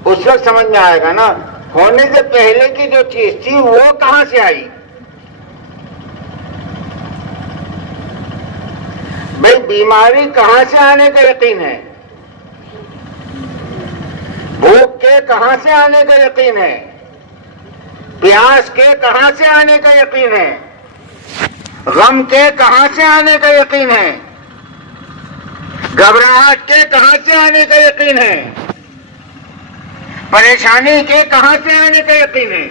اس وقت سمجھ میں آئے گا نا، ہونے سے پہلے کی جو چیز تھی وہ کہاں سے آئی؟ بھئی بیماری کہاں سے آنے کا یقین ہے؟ بھوک کے کہاں سے آنے کا یقین ہے؟ پیاس کے کہاں سے آنے کا یقین ہے؟ غم کے کہاں سے آنے کا یقین ہے؟ گھبراہٹ کے کہاں سے آنے کا یقین ہے؟ پریشانی کے کہاں سے آنے کا یقین ہے؟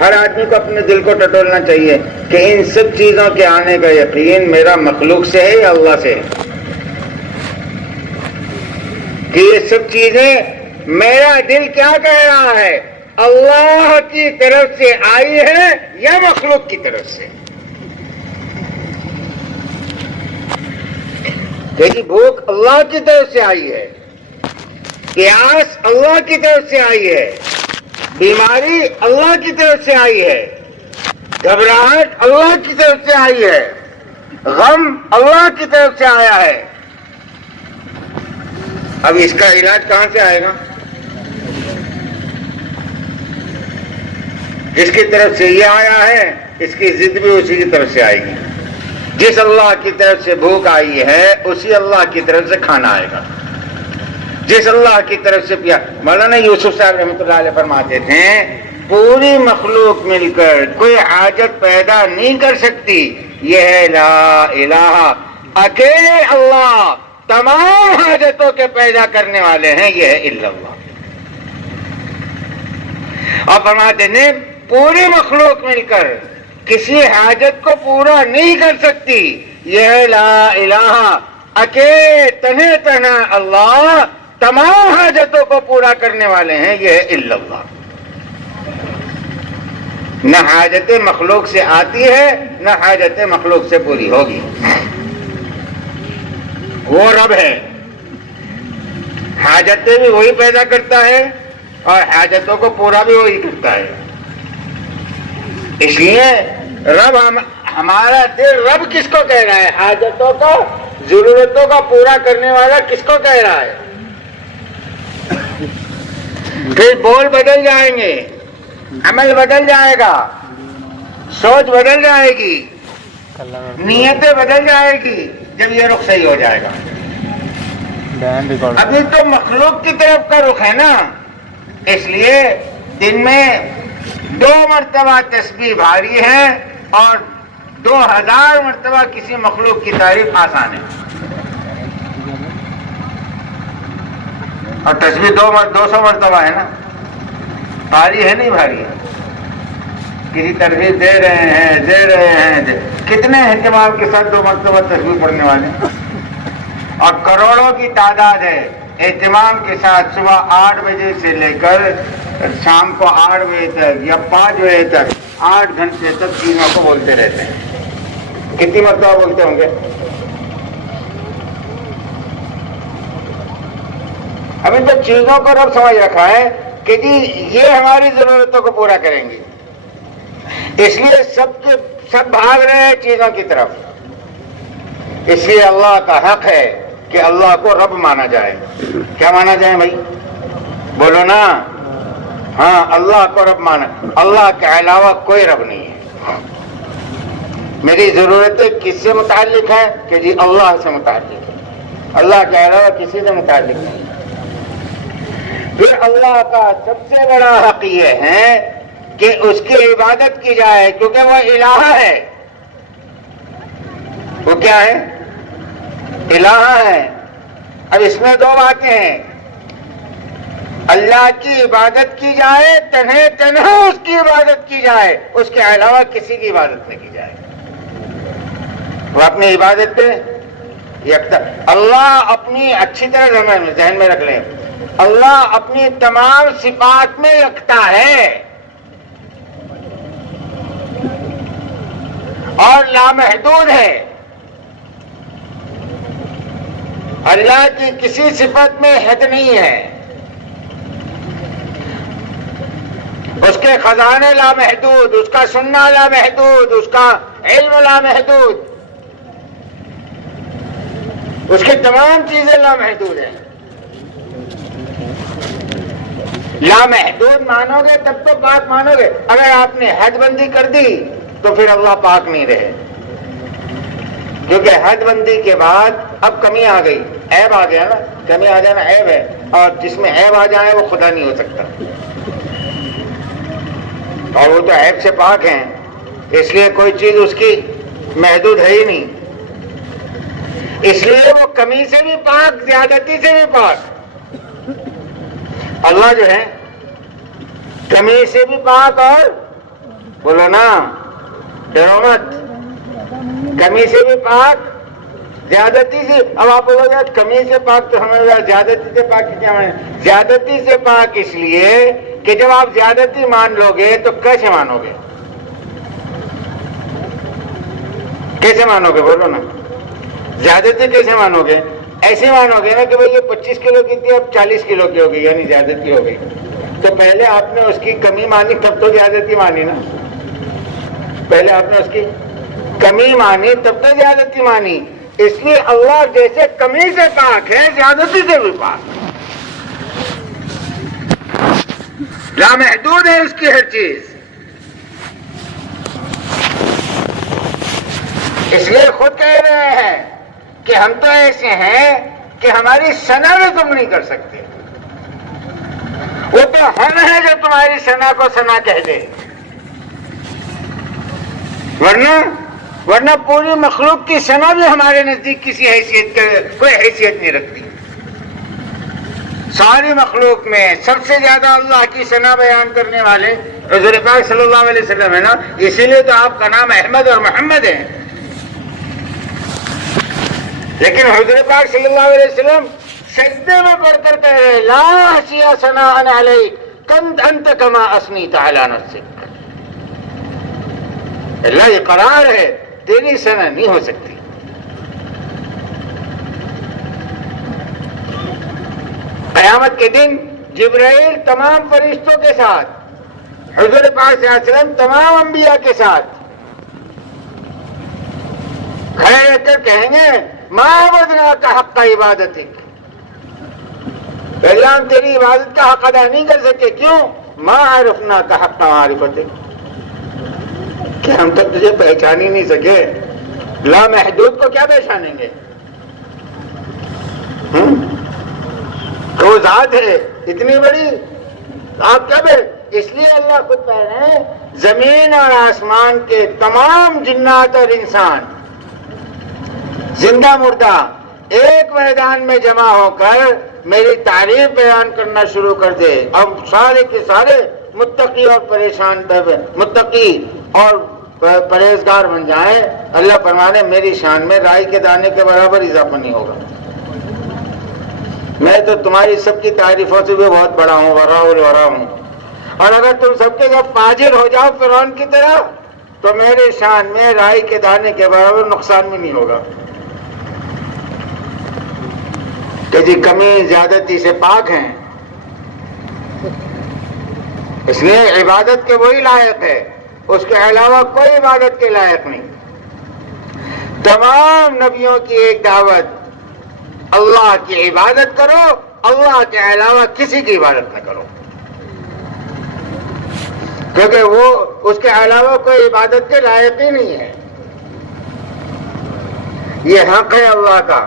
ہر آدمی کو اپنے دل کو ٹٹولنا چاہیے کہ ان سب چیزوں کے آنے کا یقین میرا مخلوق سے ہے یا اللہ سے ہے؟ کہ یہ سب چیزیں میرا دل کیا کہہ رہا ہے، اللہ کی طرف سے آئی ہے یا مخلوق کی طرف سے؟ کہ بھوک اللہ کی طرف سے آئی ہے، پیاس اللہ کی طرف سے آئی ہے، بیماری اللہ کی طرف سے آئی ہے، گھبراہٹ اللہ کی طرف سے آئی ہے، غم اللہ کی طرف سے آیا ہے۔ اب اس کا علاج کہاں سے آئے گا؟ جس کی طرف سے یہ آیا ہے اس کی ضد بھی اسی کی طرف سے آئے گی۔ جس اللہ کی طرف سے بھوک آئی ہے اسی اللہ کی طرف سے کھانا آئے گا۔ جس اللہ کی طرف سے پیا، مولانا یوسف صاحب رحمۃ اللہ علیہ فرماتے تھے پوری مخلوق مل کر کوئی حاجت پیدا نہیں کر سکتی، یہ ہے لا الہ، اکیلے اللہ تمام حاجتوں کے پیدا کرنے والے ہیں، یہ ہے الا اللہ۔ اور فرماتے ہیں پوری مخلوق مل کر کسی حاجت کو پورا نہیں کر سکتی، یہ ہے لا الہ، اکیلے تنہا تنہا اللہ تمام حاجتوں کو پورا کرنے والے ہیں، یہ ہے الا اللہ۔ نہ حاجت مخلوق سے آتی ہے نہ حاجت مخلوق سے پوری ہوگی، وہ رب ہے، حاجتیں بھی وہی پیدا کرتا ہے اور حاجتوں کو پورا بھی وہی کرتا ہے۔ اس لیے رب ہمارا دل رب کس کو کہہ رہا ہے؟ حاجتوں کا، ضرورتوں کا پورا کرنے والا کس کو کہہ رہا ہے؟ پھر بول بدل جائیں گے، عمل بدل جائے گا، سوچ بدل جائے گی، نیتیں بدل جائے گی جب یہ رخ صحیح ہو جائے گا۔ ابھی تو مخلوق کی طرف کا رخ ہے نا، اس لیے دن میں 2 مرتبہ تسبیح بھاری ہے اور 2000 مرتبہ کسی مخلوق کی تعریف آسان ہے۔ اور تسبیح 200 مرتبہ ہے نا، بھاری ہے نہیں بھاری ہے؟ کسی ترغیب دے رہے ہیں کتنے اہتمام کے ساتھ 2 مرتبہ تسبیح پڑھنے والے، اور کروڑوں کی تعداد ہے اہتمام کے ساتھ صبح 8 بجے سے لے کر شام کو 8 بجے تک یا 5 بجے تک 8 گھنٹے تک چیزوں کو بولتے رہتے ہیں. کتنی مرتبہ بولتے ہوں گے؟ اب ان تو چیزوں کو رب سمجھ رکھا ہے کہ جی یہ ہماری ضرورتوں کو پورا کریں گے، اس لیے سب بھاگ رہے ہیں چیزوں کی طرف. اس لیے اللہ کا حق ہے کہ اللہ کو رب مانا جائے. کیا مانا جائے بھائی؟ بولو نا. ہاں، اللہ کو رب مانا. اللہ کے علاوہ کوئی رب نہیں ہے. میری ضرورتیں کس سے متعلق ہیں؟ کہ جی اللہ سے متعلق ہے. اللہ کے علاوہ کسی سے متعلق نہیں. پھر اللہ کا سب سے بڑا حق یہ ہے کہ اس کی عبادت کی جائے، کیونکہ وہ الہ ہے. وہ کیا ہے؟ الہ ہے. اب اس میں دو باتیں ہیں. اللہ کی عبادت کی جائے، تنہا اس کی عبادت کی جائے، اس کے علاوہ کسی کی عبادت نہ کی جائے. وہ اپنی عبادت پہ یکتا. اللہ اپنی اچھی طرح ذہن میں رکھ لیں، اللہ اپنی تمام صفات میں یکتا ہے اور لامحدود ہے. اللہ کی کسی صفت میں حد نہیں ہے. اس کے خزانے لامحدود، اس کا سننا لامحدود، اس کا علم لامحدود، اس کی تمام چیزیں لامحدود ہیں. لامحدود مانو گے تب تو پاک مانو گے. اگر آپ نے حد بندی کر دی تو پھر اللہ پاک نہیں رہے، کیونکہ حد بندی کے بعد اب کمی آ گئی، عیب آ گیا نا. کمی آ جانا عیب ہے، اور جس میں عیب آ جائے وہ خدا نہیں ہو سکتا. اور وہ تو عیب سے پاک ہیں، اس لیے کوئی چیز اس کی محدود ہے ہی نہیں. اس لیے وہ کمی سے بھی پاک، زیادتی سے بھی پاک. اللہ جو ہے کمی سے بھی پاک، اور بولو نا ڈرو مت، کمی سے بھی پاک، زیادتی سے. اب آپ بولو گے کمی سے پاک تو ہمیں زیادتی سے پاک کیا مانے؟ زیادتی سے پاک اس لیے کہ جب آپ زیادتی مان لو گے تو کیسے مانو گے؟ کیسے مانو گے؟ بولو نا. زیادتی کیسے مانو گے؟ ایسے مانو گے نا کہ بھئی یہ 25 کلو کی تھی اب 40 کلو کی ہو گئی، یعنی زیادتی ہو گئی. تو پہلے آپ نے اس کی کمی مانی تب تو زیادتی مانی نا. پہلے آپ نے اس کی کمی مانی تب تو زیادتی مانی. اس لیے اللہ جیسے کمی سے پاک ہے، زیادتی سے بھی پاک. لامحدود ہے اس کی ہر چیز. اس لیے خود کہہ رہے ہیں کہ ہم تو ایسے ہیں کہ ہماری ثنا بھی تم نہیں کر سکتے. وہ تو ہم ہیں جو تمہاری ثنا کو ثنا کہہ دے. ورنہ پوری مخلوق کی ثنا بھی ہمارے نزدیک کسی حیثیت کے کوئی حیثیت نہیں رکھتی. ساری مخلوق میں سب سے زیادہ اللہ کی ثنا بیان کرنے والے حضور پاک صلی اللہ علیہ وسلم ہے نا. اسی لیے تو آپ کا نام احمد اور محمد ہے. لیکن حضور پاک صلی اللہ علیہ وسلم سجدے میں پڑھ کر کہہ رہے لا احصی ثناء علیک انت کما اثنیت علی نفسک. اللہ یہ قرار ہے تیری ثنا نہیں ہو سکتی. قیامت کے دن جبرائیل تمام فرشتوں کے ساتھ، حضور پاک صلی اللہ علیہ وسلم تمام انبیاء کے ساتھ کھڑے رہ کر کہیں گے ما عبدناک حق عبادتک. پہلے ہم تیری عبادت کا حق ادا نہیں کر سکے. کیوں؟ ما عرفناک حق معرفتک، کہ ہم تک تجھے پہچان ہی نہیں سکے. لامحدود کو کیا پہچانیں گے؟ وہ ذات ہے اتنی بڑی، آپ کیا اس لیے اللہ خود کہہ رہے ہیں زمین اور آسمان کے تمام جنات اور انسان زندہ مردہ ایک میدان میں جمع ہو کر میری تعریف بیان کرنا شروع کر دے. اب سارے کے سارے متقی اور متقی اور پرہیزگار بن جائیں. اللہ فرمانے میری شان میں رائی کے دانے کے برابر اضافہ نہیں ہوگا. میں تو تمہاری سب کی تعریفوں سے بھی بہت بڑا ہوں، ورا الورا ہوں، اور اگر تم سب کے سب فاجر ہو جاؤ فرعون کی طرح تو میرے شان میں رائی کے دانے کے برابر نقصان بھی نہیں ہوگا کہ جی کمی زیادتی سے پاک ہیں، اس لیے عبادت کے وہی لائق ہے، اس کے علاوہ کوئی عبادت کے لائق نہیں۔ تمام نبیوں کی ایک دعوت، اللہ کی عبادت کرو، اللہ کے علاوہ کسی کی عبادت نہ کرو، کیونکہ وہ اس کے علاوہ کوئی عبادت کے لائق ہی نہیں ہے۔ یہ حق ہے اللہ کا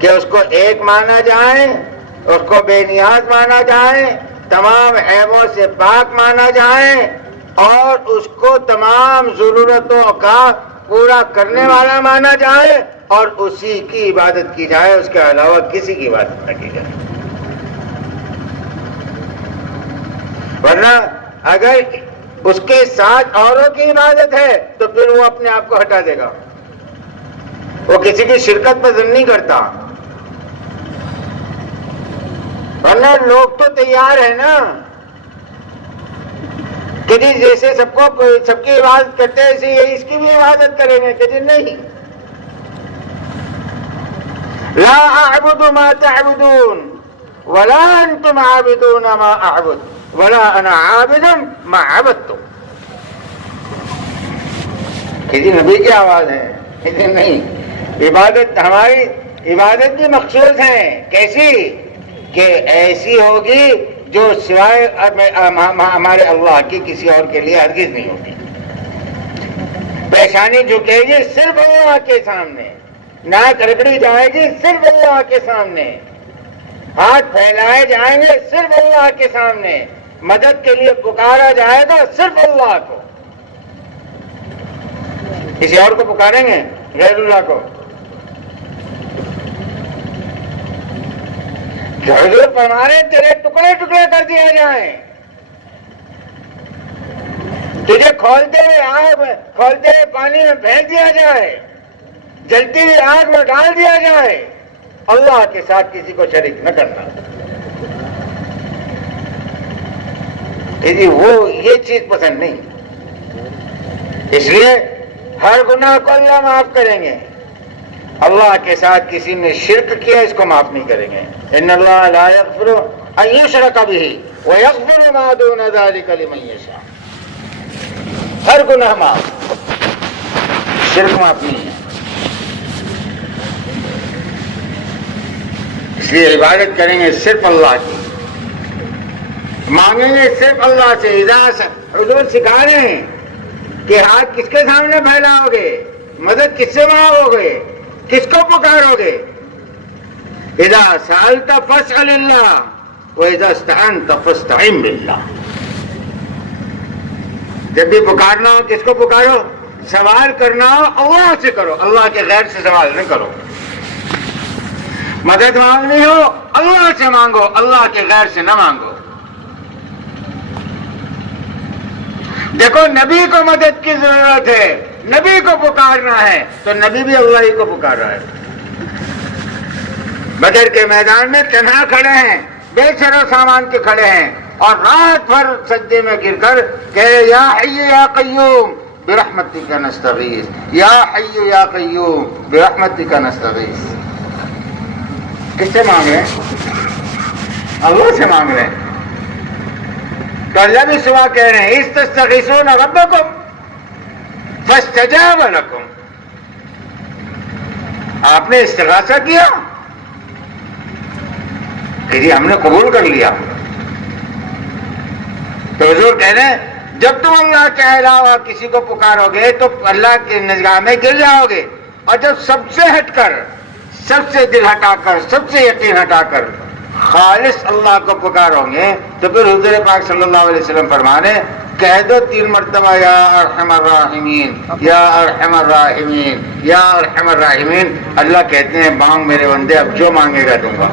کہ اس کو ایک مانا جائے، اس کو بے نیاز مانا جائے، تمام عیبوں سے پاک مانا جائے، اور اس کو تمام ضرورتوں کا پورا کرنے والا مانا جائے، اور اسی کی عبادت کی جائے، اس کے علاوہ کسی کی عبادت نہ کی جائے۔ ورنہ اگر اس کے ساتھ اوروں کی عبادت ہے تو پھر وہ اپنے آپ کو ہٹا دے گا، وہ کسی کی شرکت پسند نہیں کرتا۔ ورنہ لوگ تو تیار ہیں نا کہ جی جیسے سب کی عبادت کرتے ہیں ایسے اس کی بھی عبادت کریں گے، کہ جی نہیں، لا اعبد ما تعبدون ولا انتم عابدون ما اعبد ولا انا عابد ما عبدتم۔ کہ جی نبی کی آواز ہے، کہ جی نہیں، عبادت ہماری عبادت بھی مخصوص ہے، کیسی کہ ایسی ہوگی جو سوائے ہمارے اللہ کی کسی اور کے لیے ہرگز نہیں ہوتی۔ پیشانی جھکے گی صرف اللہ کے سامنے، ناک رگڑی جائے گی صرف اللہ کے سامنے، ہاتھ پھیلائے جائیں گے صرف اللہ کے سامنے، مدد کے لیے پکارا جائے گا صرف اللہ کو، کسی اور کو پکاریں گے؟ غیر اللہ کو؟ حضور فرما رہے تیرے ٹکڑے ٹکڑے کر دیا جائیں، تجھے کھولتے ہوئے پانی میں پھینک دیا جائے، جلتی ہوئی آگ میں ڈال دیا جائے، اللہ کے ساتھ کسی کو شریک نہ کرنا۔ وہ یہ چیز پسند نہیں، اس لیے ہر گناہ کو اللہ معاف کریں گے، اللہ کے ساتھ کسی نے شرک کیا اس کو معاف نہیں کریں گے۔ ان اللہ لا یغفر ان یشرک بہ ویغفر ما دون ذلک لمن یشاء۔ ہر گناہ معاف، شرک معاف نہیں ہے۔ اس لیے عبادت کریں گے صرف اللہ کی، مانگیں گے صرف اللہ سے۔ حضور سکھا رہے ہیں کہ ہاتھ کس کے سامنے پھیلاؤ گے، مدد کس سے مانگو گے، کس کو پکارو گے؟ اذا سألت فاسأل اللہ واذا استعنت فاستعن باللہ۔ جب بھی پکارنا ہو کس کو پکارو؟ سوال کرنا ہو اللہ سے کرو، اللہ کے غیر سے سوال نہ کرو۔ مدد مانگنی ہو اللہ سے مانگو، اللہ کے غیر سے نہ مانگو۔ دیکھو نبی کو مدد کی ضرورت ہے، نبی کو پکارنا ہے تو نبی بھی اللہ ہی کو پکار رہا ہے۔ بدر کے میدان میں تنہا کھڑے ہیں، بے سر و سامان کے کھڑے ہیں، اور رات بھر سجدے میں گر کر کہ یا حی یا قیوم برحمتک نستغیث، یا حی یا قیوم برحمتک نستغیث۔ کس سے مانگ رہے ہیں؟ اللہ سے مانگ رہے ہیں۔ تو اللہ بھی صبح کہہ رہے ہیں استستغیثون ربکم فاستجاب لکم۔ آپ نے استغاثہ کیا کہ جی ہم نے قبول کر لیا۔ تو حضور کہہ رہے ہیں جب تم اللہ کے علاوہ کسی کو پکارو گے تو اللہ کی نگاہ میں گر جاؤ گے، اور جب سب سے ہٹ کر، سب سے دل ہٹا کر، سب سے یقین ہٹا کر خالص اللہ کو پکارو گے تو پھر حضور پاک صلی اللہ علیہ وسلم فرمانے کہہ دو 3 مرتبہ یا ارحم الراحمین، یا ارحم الراحمین، یا ارحم الراحمین۔ اللہ کہتے ہیں مانگ میرے بندے، اب جو مانگے گا دوں گا،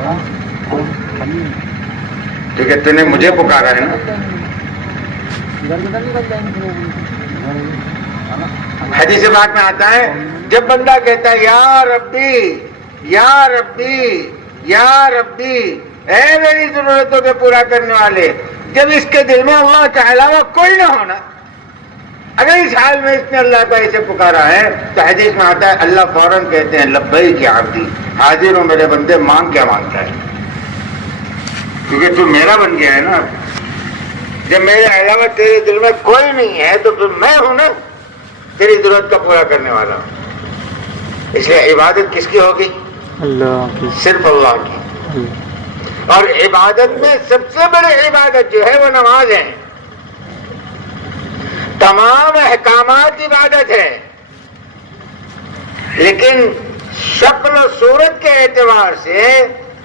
کیونکہ تو نے مجھے پکارا ہے نا۔ حدیث پاک میں آتا ہے جب بندہ کہتا ہے یا ربی یا ربی یا ربی اے میری ضرورتوں کو پورا کرنے والے. جب اس کے دل میں اللہ کے علاوہ کوئی نہ ہونا، اگر اس حال میں اس نے اللہ کو ایسے پکارا ہے تو حدیث میں آتا ہے اللہ فوراً کہتے ہیں لبیک یا عبدی، حاضر ہوں میرے بندے، مانگ کیا مانگتا ہے، کیونکہ تو میرا بن گیا ہے نا. جب میرے علاوہ تیرے دل میں کوئی نہیں ہے تو پھر میں ہوں نا تیری ضرورت کا پورا کرنے والا. اس لیے عبادت کس کی ہوگی؟ اللہ کی. صرف اللہ کی. اور عبادت میں سب سے بڑی عبادت جو ہے وہ نماز ہے. تمام احکامات عبادت ہے، لیکن شکل و صورت کے اعتبار سے،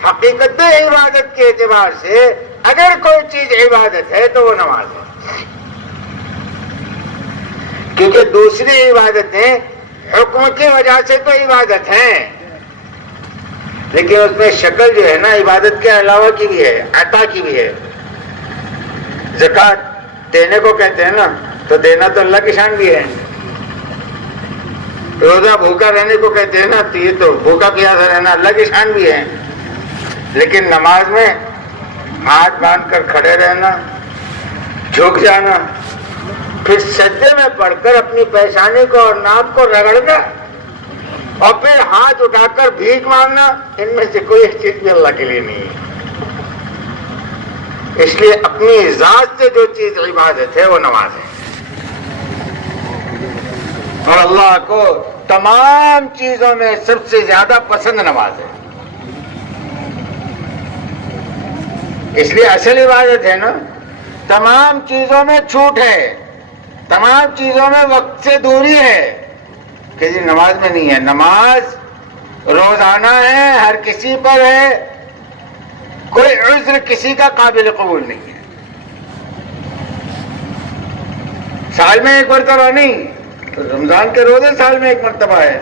حقیقت عبادت کے اعتبار سے اگر کوئی چیز عبادت ہے تو وہ نماز ہے. کیونکہ دوسری عبادتیں حکم کی وجہ سے تو عبادت ہیں، لیکن اس میں شکل جو ہے نا عبادت کے علاوہ کی بھی ہے، عطا کی بھی ہے. زکوٰۃ دینے کو کہتے ہیں نا، تو دینا تو اللہ کی شان بھی ہے. روزہ بھوکا رہنے کو کہتے ہیں نا، تو یہ تو بھوکا پیاسا رہنا اللہ کی شان بھی ہے. لیکن نماز میں ہاتھ باندھ کر کھڑے رہنا، جھک جانا، پھر سجدے میں پڑھ کر اپنی پیشانی کو اور ناک کو رگڑنا اور پھر ہاتھ اٹھا کر بھیک مانگنا، ان میں سے کوئی چیز بھی اللہ کے لیے نہیں ہے. اس لیے اپنی ذات سے جو چیز عبادت ہے وہ نماز ہے. اور اللہ کو تمام چیزوں میں سب سے زیادہ پسند نماز ہے. اس لیے اصل عبادت ہے نا. تمام چیزوں میں چھوٹ ہے، تمام چیزوں میں وقت سے دوری ہے کہ جی نماز میں نہیں ہے. نماز روزانہ ہے، ہر کسی پر ہے، کوئی عذر کسی کا قابل قبول نہیں ہے. سال میں ایک مرتبہ نہیں، رمضان کے روزے سال میں ایک مرتبہ ہے،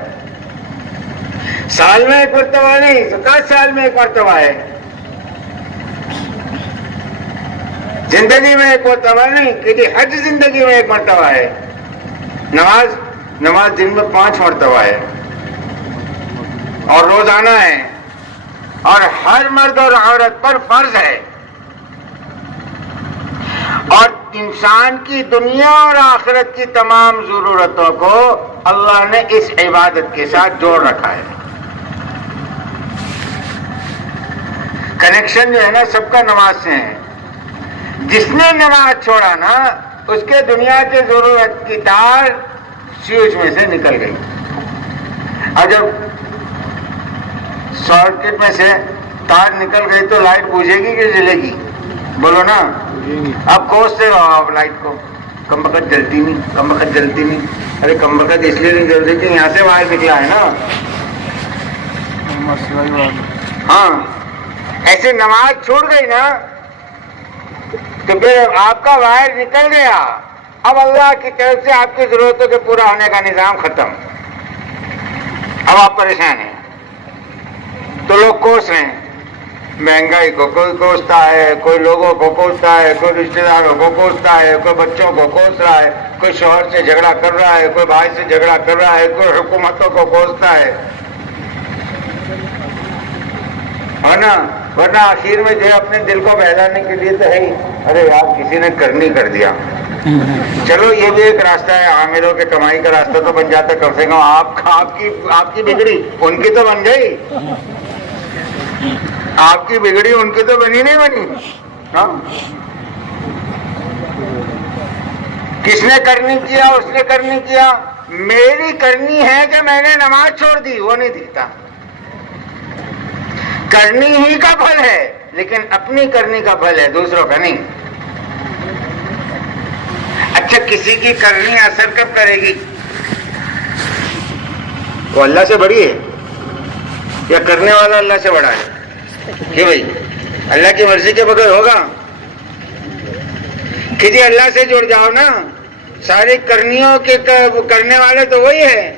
سال میں ایک مرتبہ نہیں، زکوٰۃ سال میں ایک مرتبہ ہے، زندگی میں ایک مرتبہ نہیں کہ حج زندگی میں ایک مرتبہ ہے. نماز دن میں 5 مرتبہ ہے اور روزانہ ہے، اور ہر مرد اور عورت پر فرض ہے. اور انسان کی دنیا اور آخرت کی تمام ضرورتوں کو اللہ نے اس عبادت کے ساتھ جوڑ رکھا ہے. کنیکشن جو ہے نا سب کا نماز سے ہے. جس نے نماز چھوڑا نا اس کے دنیا کی ضرورت کی تار سوئچ میں سے نکل گئی. اور جب سارکٹ میں سے تار نکل گئی تو لائٹ بجھے گی کہ جلے گی؟ بولو نا. اب کوستے رہو آپ لائٹ کو، کم وقت جلتی نہیں، کم وقت جلتی نہیں. ارے کم وقت اس لیے نہیں جل رہی کہ یہاں سے وائر نکلا ہے نا. ہاں ایسے نماز چھوڑ گئی نا تو پھر آپ کا وائر نکل گیا. اب اللہ کی طرف سے آپ کی ضرورتوں کے پورا ہونے کا نظام ختم. اب آپ پریشان ہیں تو لوگ کوس رہے ہیں مہنگائی کو. کوئی کوستا ہے، کوئی لوگوں کو کوستا ہے، کوئی رشتہ داروں کو کوستا ہے، کوئی بچوں کو کوس رہا ہے، کوئی شوہر سے جھگڑا کر رہا ہے، کوئی بھائی سے جھگڑا کر رہا ہے، کوئی حکومتوں کو کوستا ہے. ہے نا؟ ورنہ آخر میں جو ہے اپنے دل کو بہلانے کے لیے تو ہے ہی، ارے یار کسی نے کرنی کر دیا. چلو یہ بھی ایک راستہ ہے، عاملوں کے کمائی کا راستہ تو بن جاتا. کم سے کم آپ کی بگڑی ان کی تو بن گئی، آپ کی بگڑی ان کی تو بنی نہیں بنی. ہاں کس نے کرنی کیا؟ اس نے کرنی کیا. میری کرنی ہے کہ میں نے نماز چھوڑ دی وہ نہیں دکھتا. کرنی ہی کا پھل ہے لیکن اپنی کرنی کا پھل ہے، دوسروں کا نہیں. اچھا کسی کی کرنی اثر کب کرے گی؟ وہ اللہ سے بڑی ہے یا کرنے والا اللہ سے بڑا ہے؟ کہ بھائی اللہ کی مرضی کے بغیر ہوگا؟ کہ جی اللہ سے جڑ جاؤ نا، ساری کرنیوں کے کرنے والے تو وہی ہے.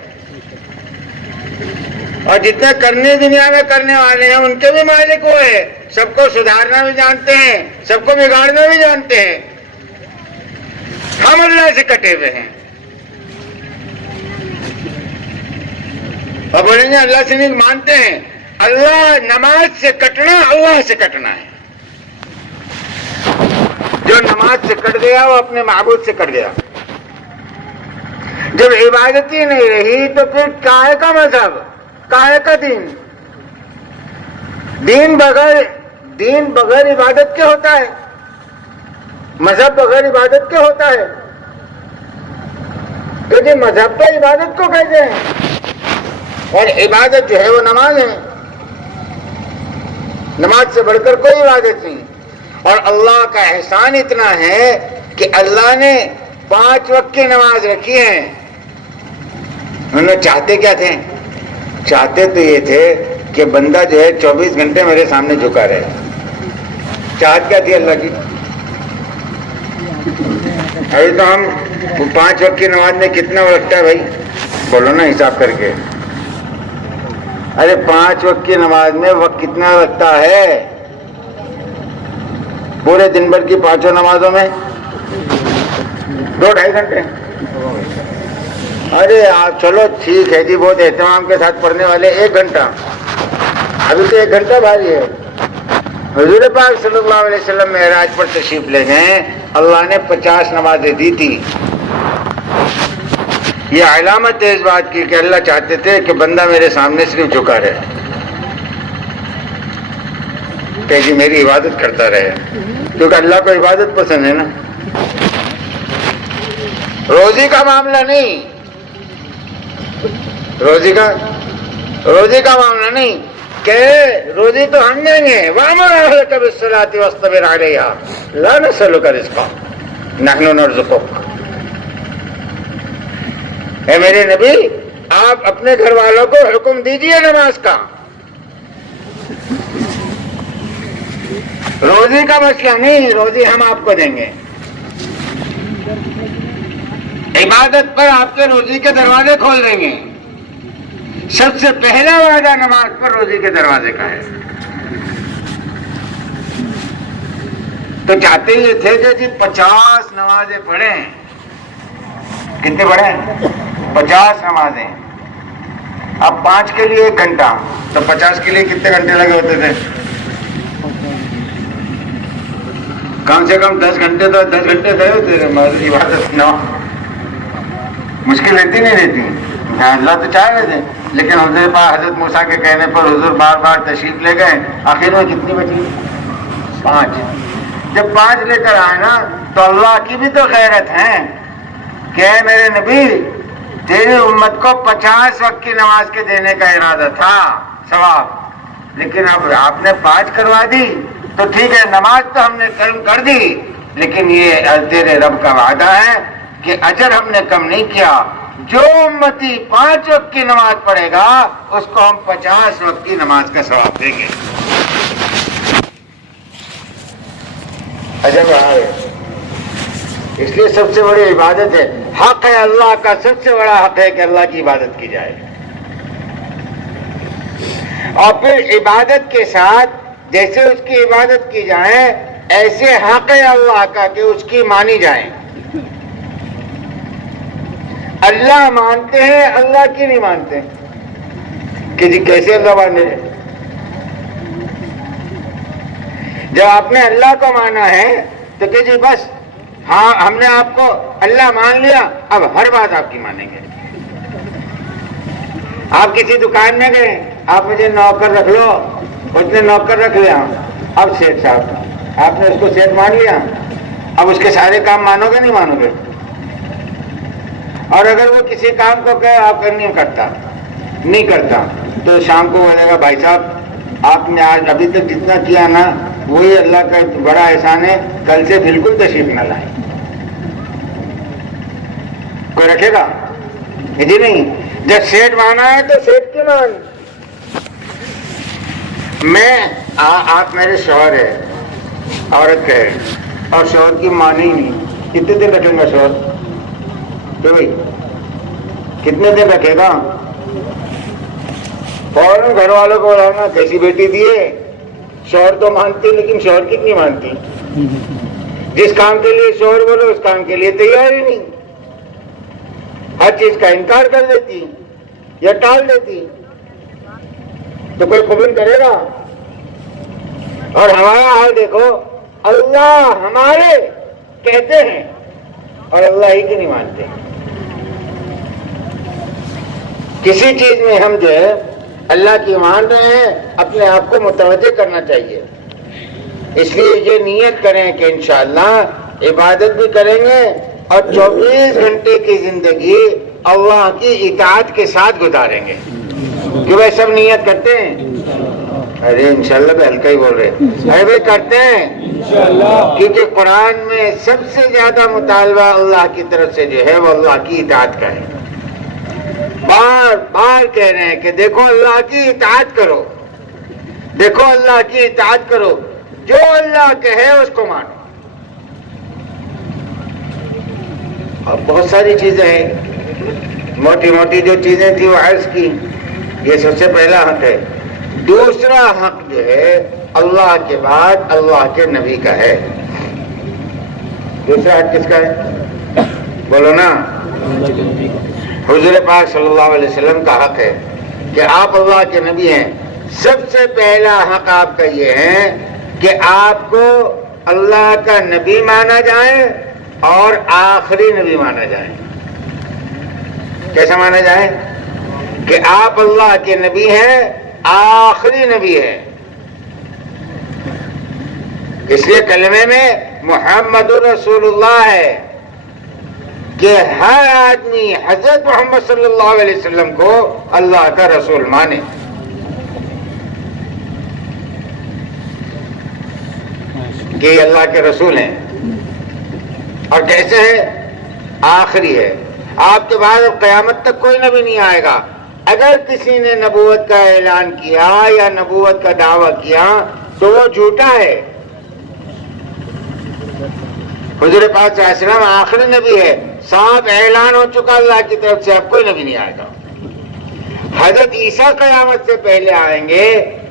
اور جتنے کرنے دنیا میں کرنے والے ہیں ان کے بھی مالک وہ ہے. سب کو سدھارنا بھی جانتے ہیں، سب کو بگاڑنا بھی جانتے ہیں. ہم اللہ سے کٹے ہوئے ہیں اور بولیں گے اللہ سے نہیں مانتے ہیں. اللہ نماز سے کٹنا اللہ سے کٹنا ہے. جو نماز سے کٹ گیا وہ اپنے معبود سے کٹ گیا. جب عبادت ہی نہیں رہی تو پھر کاہے کا مذہب, کاہے کا دین؟ دین بغیر عبادت کے ہوتا ہے, مذہب بغیر عبادت کے ہوتا ہے. تو جی مذہب کو عبادت کو کہتے ہیں, اور عبادت جو ہے وہ نماز ہے. نماز سے بڑھ کر کوئی عبادت نہیں. اور اللہ کا احسان اتنا ہے کہ اللہ نے 5 وقت کی نماز رکھی ہے. انہوں نے چاہتے کیا تھے؟ چاہتے تو یہ تھے کہ بندہ جو ہے 24 گھنٹے میرے سامنے جھکا رہے. چاہت کیا تھی اللہ کی؟ ابھی تو ہم 5 وقت کی نماز میں کتنا لگتا ہے بھائی؟ بولو نا حساب کر کے. ارے 5 وقت کی نماز میں وقت کتنا لگتا ہے؟ پورے دن بھر کی 5 نمازوں میں 2-2.5 گھنٹے. ارے آپ چلو ٹھیک ہے جی, بہت اہتمام کے ساتھ پڑھنے والے 1 گھنٹہ. ابھی تو 1 گھنٹہ بھاری ہے. حضور پاک صلی اللہ علیہ وسلم معراج پر تشریف لے گئے, اللہ نے 50 نمازیں دی تھی. یہ علامت ہے اس بات کی کہ اللہ چاہتے تھے کہ بندہ میرے سامنے صرف جھکا رہے, کہ جی میری عبادت کرتا رہے, کیونکہ اللہ کو عبادت پسند ہے نا. روزی کا معاملہ نہیں, روزی کا معاملہ نہیں کہ روزی تو ہم دیں گے. وَأْمُرْ أَهْلَكَ بِالصَّلَاةِ وَاصْطَبِرْ عَلَيْهَا لَا نَسْأَلُكَ رِزْقًا نَحْنُ نَرْزُقُكَ. اے میرے نبی, آپ اپنے گھر والوں کو حکم دیجئے نماز کا. روزی کا مسئلہ نہیں, روزی ہم آپ کو دیں گے. عبادت پر آپ کے روزی کے دروازے کھول دیں گے. سب سے پہلا وعدہ نماز پر روزی کے دروازے کا ہے. تو چاہتے یہ تھے کہ جی 50 نمازیں پڑھیں. کتنے پڑھیں؟ 50 نمازیں. اب 5 کے لیے 1 گھنٹہ, تو 50 کے لیے کتنے گھنٹے لگے ہوتے تھے؟ کم سے کم 10 گھنٹے تو 10 گھنٹے گئے ہوتے تھے. عبادت مشکل رہتی نہیں رہتی. اللہ تو چاہ رہے تھے, لیکن حضرت موسیٰ کے کہنے پر حضور بار بار تشریف لے گئے. آخر میں کتنی بچی؟ 5. جب 5 لے کر آئے نا تو اللہ کی بھی تو غیرت ہے کہ میرے نبی تیری امت کو 50 وقت کی نماز کے دینے کا ارادہ تھا ثواب, لیکن اب آپ نے 5 کروا دی. تو ٹھیک ہے, نماز تو ہم نے کر دی, لیکن یہ تیرے رب کا وعدہ ہے کہ اجر ہم نے کم نہیں کیا. جو امتی 5 وقت کی نماز پڑھے گا اس کو ہم 50 وقت کی نماز کا ثواب دیں گے. اجر بڑھا ہے. اس لیے سب سے بڑی عبادت ہے, حق ہے اللہ کا, سب سے بڑا حق ہے کہ اللہ کی عبادت کی جائے. اور پھر عبادت کے ساتھ جیسے اس کی عبادت کی جائے, ایسے حق ہے اللہ کا کہ اس کی مانی جائے. اللہ مانتے ہیں, اللہ کی نہیں مانتے کہ جی کیسے اللہ مانے. جب آپ نے اللہ کو مانا ہے تو کہ جی بس ہاں ہم نے آپ کو اللہ مان لیا, اب ہر بات آپ کی مانیں گے. آپ کسی دکان میں گئے, آپ مجھے نوکر رکھ لو, اس نے نوکر رکھ لیا. اب سیٹ صاحب آپ نے اس کو سیٹ مان لیا, اب اس کے سارے کام مانو گے نہیں مانو گے؟ اور اگر وہ کسی کام کو کہے آپ نہیں کرتا تو شام کو بولے گا بھائی صاحب آپ نے آج ابھی تک جتنا کیا نا وہی اللہ کا بڑا احسان ہے, کل سے بالکل تشریف نہ لائیں. کوئی رکھے گا؟ جی نہیں. جب سیٹ مانا ہے تو سیٹ کی مان. آپ میرے شوہر ہے, عورت کا ہے, اور شوہر کی مانی ہی نہیں, کتنے دن رکھیں گا شوہر؟ تو بھائی کتنے دن رکھے گا؟ فوراً گھر والوں کو بلانا, کیسی بیٹی دیے. شوہر تو مانتی لیکن شوہر کتنی مانتی. جس کام کے لیے شوہر بولو اس کام کے لیے تیار ہی نہیں, ہر چیز کا انکار کر دیتی یا ٹال دیتی. تو کوئی قبول کرے گا؟ اور ہمارا حال دیکھو، اللہ ہمارے کہتے ہیں اور اللہ ہی کی نہیں مانتے. کسی چیز میں ہم جو ہے اللہ کی مان رہے ہیں، اپنے آپ کو متوجہ کرنا چاہیے. اس لیے یہ نیت کریں کہ انشاءاللہ عبادت بھی کریں گے اور 24 گھنٹے کی زندگی اللہ کی اطاعت کے ساتھ گزاریں گے. کہ بھائی سب نیت کرتے ہیں؟ ارے انشاءاللہ بھی ہلکا ہی بول رہے ہیں. ارے بھائی کرتے ہیں انشاءاللہ، کیونکہ قرآن میں سب سے زیادہ مطالبہ اللہ کی طرف سے جو ہے وہ اللہ کی اطاعت کا ہے. بار بار کہہ رہے ہیں کہ دیکھو اللہ کی اطاعت کرو، دیکھو اللہ کی اطاعت کرو، جو اللہ کہے اس کو مانو. اور بہت ساری چیزیں ہیں، موٹی موٹی جو چیزیں تھیں وہ عرض کی. یہ سب سے پہلا حق ہے. دوسرا حق جو ہے اللہ کے بعد اللہ کے نبی کا ہے. دوسرا حق کس کا ہے؟ بولو نا. حضور پاک صلی اللہ علیہ وسلم کا حق ہے کہ آپ اللہ کے نبی ہیں. سب سے پہلا حق آپ کا یہ ہے کہ آپ کو اللہ کا نبی مانا جائے اور آخری نبی مانا جائے. کیسا مانا جائے؟ کہ آپ اللہ کے نبی ہیں، آخری نبی ہے. اس لیے کلمے میں محمد رسول اللہ ہے کہ ہر آدمی حضرت محمد صلی اللہ علیہ وسلم کو اللہ کا رسول مانے. کہ یہ اللہ کے رسول ہیں. اور کیسے ہے؟ آخری ہے. آپ کے بعد اب قیامت تک کوئی نبی نہیں آئے گا. اگر کسی نے نبوت کا اعلان کیا یا نبوت کا دعویٰ کیا تو وہ جھوٹا ہے. حضور پاک صلی اللہ علیہ وسلم آخری نبی ہے. صاحب اعلان ہو چکا اللہ کی طرف سے اب کوئی نبی نہیں آئے گا. حضرت عیسیٰ قیامت سے پہلے آئیں گے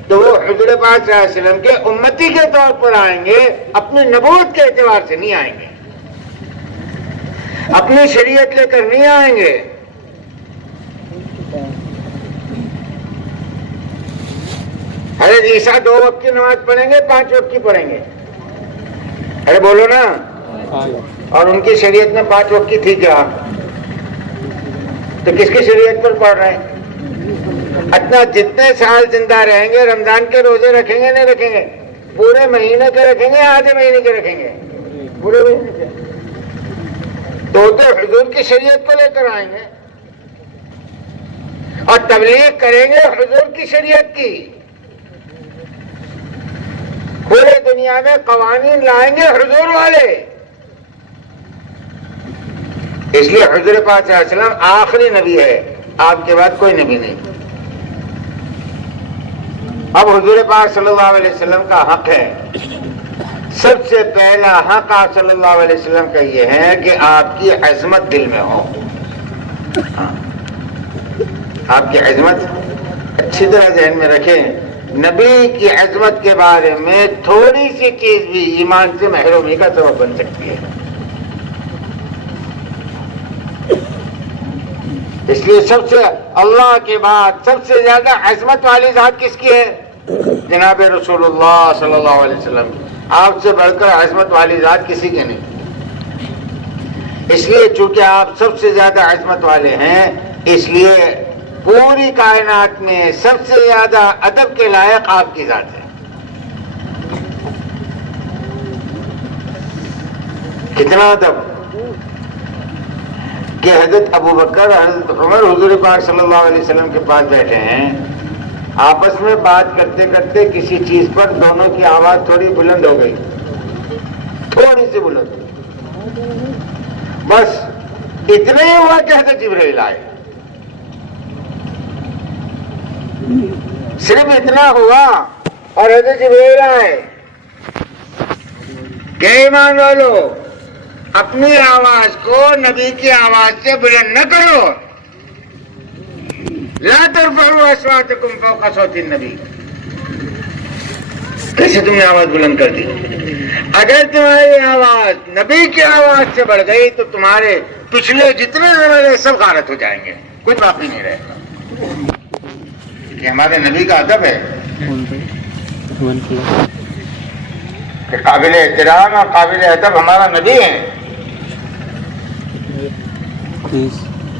تو وہ حضور پاک صلی اللہ علیہ وسلم کے امتی کے طور پر آئیں گے، اپنی نبوت کے اعتبار سے نہیں آئیں گے، اپنی شریعت لے کر نہیں آئیں گے. حضرت عیسیٰ 2 وقت کی نماز پڑھیں گے، 5 وقت کی پڑھیں گے. ارے بولو نا. اور ان کی شریعت میں 5 وقت کی تھی کیا؟ تو کس کی شریعت پر پڑھ رہے ہیں؟ اتنا جتنے سال زندہ رہیں گے رمضان کے روزے رکھیں گے نہیں رکھیں گے؟ پورے مہینے کے رکھیں گے، آدھے مہینے کے رکھیں گے؟ پورے مہینے کے. تو حضور کی شریعت کو لے کر آئیں گے اور تبلیغ کریں گے حضور کی شریعت کی. پورے دنیا میں قوانین لائیں گے حضور والے. اس لیے حضور پاک صلی اللہ علیہ وسلم آخری نبی ہے، آپ کے بعد کوئی نبی نہیں. اب حضور پاک صلی اللہ علیہ وسلم کا حق ہے. سب سے پہلا حق آپ صلی اللہ علیہ وسلم کا یہ ہے کہ آپ کی عظمت دل میں ہو. آپ کی عظمت اچھی طرح ذہن میں رکھیں. نبی کی عظمت کے بارے میں تھوڑی سی چیز بھی ایمان سے محرومی کا سبب بن سکتی ہے. اس لیے سب سے اللہ کے بعد سب سے زیادہ عظمت والی ذات کس کی ہے؟ جناب رسول اللہ صلی اللہ علیہ وسلم. آپ سے بڑھ کر عظمت والی ذات کسی کے نہیں. اس لیے چونکہ آپ سب سے زیادہ عظمت والے ہیں، اس لیے پوری کائنات میں سب سے زیادہ ادب کے لائق آپ کی ذات ہے. کتنا ادب کہ حضرت ابو بکر حضرت عمر حضور پاک صلی اللہ علیہ وسلم کے پاس بیٹھے ہیں، آپس میں بات کرتے کرتے کسی چیز پر دونوں کی آواز تھوڑی بلند ہو گئی، تھوڑی سی بلند. بس اتنا ہی ہوا کہ حضرت جبرائیل آئے. صرف اتنا ہوا اور حضرت جبرائیل آئے کہ ایمان والو اپنی آواز کو نبی کی آواز سے بلند نہ کرو. لا ترفعوا اصواتکم فوق صوت النبی. کیسے تم نے آواز بلند کر دی؟ اگر تمہاری آواز نبی کی آواز سے بڑھ گئی تو تمہارے پچھلے جتنے زمانے سب غارت ہو جائیں گے، کچھ باقی نہیں رہے گا. یہ ہمارے نبی کا ادب ہے کہ قابل احترام اور قابل ادب ہمارا نبی ہے.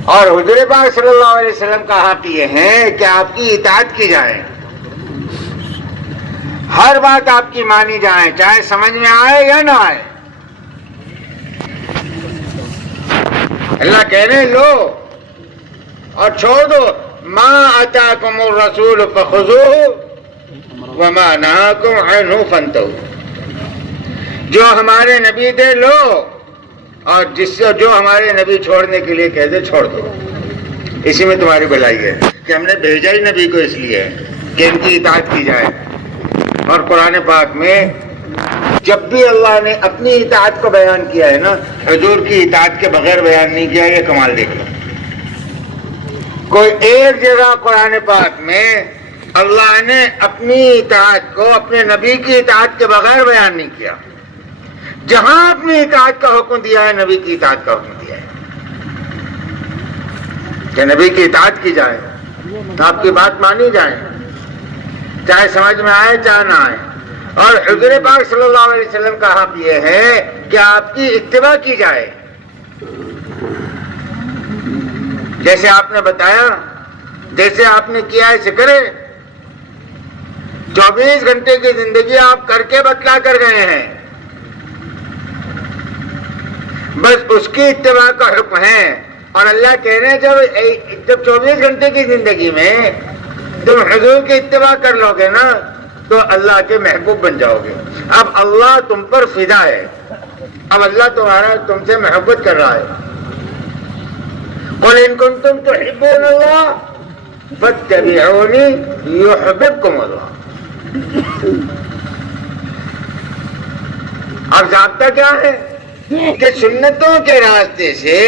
اور حضور پاک صلی اللہ علیہ وسلم کا حق یہ ہے کہ آپ کی اطاعت کی جائے, ہر بات آپ کی مانی جائے, چاہے سمجھ میں آئے یا نہ آئے. اللہ کہہ رہے لو اور چھوڑ دو, ما اتاکم الرسول فخذوہ وما نہاکم عنہ فانتہوا. جو ہمارے نبی دے لو اور جس سے جو ہمارے نبی چھوڑنے کے لیے کہہ دے چھوڑ دو. اسی میں تمہاری بھلائی ہے کہ ہم نے بھیجا ہی نبی کو اس لیے کہ ان کی اطاعت کی جائے. اور قرآن پاک میں جب بھی اللہ نے اپنی اطاعت کو بیان کیا ہے نا, حضور کی اطاعت کے بغیر بیان نہیں کیا. یہ کمال دیکھ لو, کوئی ایک جگہ قرآن پاک میں اللہ نے اپنی اطاعت کو اپنے نبی کی اطاعت کے بغیر بیان نہیں کیا. جہاں اپنی اطاعت کا حکم دیا ہے, نبی کی اطاعت کا حکم دیا ہے کہ نبی کی اطاعت کی جائے, آپ کی بات مانی جائے, چاہے سمجھ میں آئے چاہے نہ آئے. اور حضور پاک صلی اللہ علیہ وسلم کا حق یہ ہے کہ آپ کی اتباع کی جائے. جیسے آپ نے بتایا, جیسے آپ نے کیا ایسے کرے. 24 گھنٹے کی زندگی آپ کر کے بتلا کر گئے ہیں, بس اس کی اتباع کا حکم ہے. اور اللہ کہہ رہے ہیں جب 24 گھنٹے کی زندگی میں تم حضور کی اتباع کر لو گے نا تو اللہ کے محبوب بن جاؤ گے. اب اللہ تم پر فدا ہے, اب اللہ تم سے محبت کر رہا ہے. قل ان کنتم تحبون اللہ فاتبعونی یحببکم اللہ. اب ضابطہ کیا ہے کہ سنتوں کے راستے سے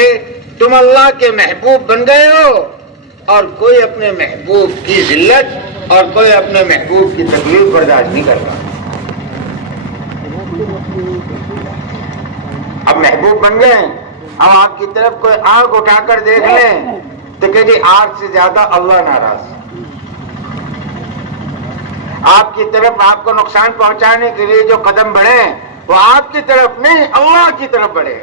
تم اللہ کے محبوب بن گئے ہو, اور کوئی اپنے محبوب کی ذلت اور کوئی اپنے محبوب کی تکلیف برداشت نہیں کر رہا. اب محبوب بن گئے, اب آپ کی طرف کوئی آنکھ اٹھا کر دیکھ لیں تو کہ جی آنکھ سے زیادہ اللہ ناراض. آپ کی طرف آپ کو نقصان پہنچانے کے لیے جو قدم بڑھے وہ آپ کی طرف نہیں, اللہ کی طرف بڑھے.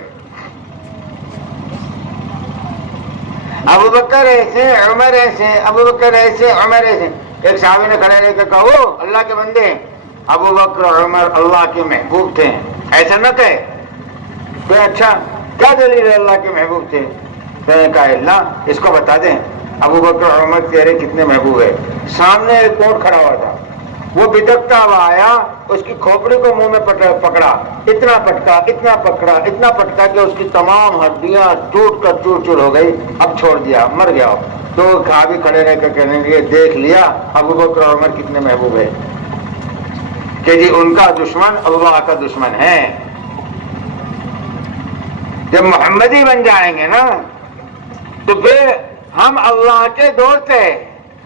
ابو بکر ایسے, عمر ایسے, ابو بکر ایسے, عمر ایسے. ایک صحابی نے کھڑے رہ کے کہا اللہ کے بندے, ابو بکر اور عمر اللہ کے محبوب تھے, ایسا نہ کہے. تو اچھا کیا دلیل ہے اللہ کے محبوب تھے؟ تو نے کہا اللہ اس کو بتا دیں ابو بکر اور عمر تیرے کتنے محبوب ہے. سامنے ایک اونٹ کھڑا ہوا تھا, وہ بدکتا ہوا آیا, اس کی کھوپڑی کو منہ میں پکڑا, اتنا پٹکا اتنا پکڑا اتنا پٹکا کہ اس کی تمام ہڈیاں ٹوٹ کر چور چور ہو گئی. اب چھوڑ دیا, مر گیا. تو صحابی کھڑے رہ کر کہنے لگے دیکھ لیا ابو بکر اور عمر کتنے محبوب ہے کہ جی ان کا دشمن اللہ کا دشمن ہے. جب محمدی بن جائیں گے نا تو پھر ہم اللہ کے دوست ہیں,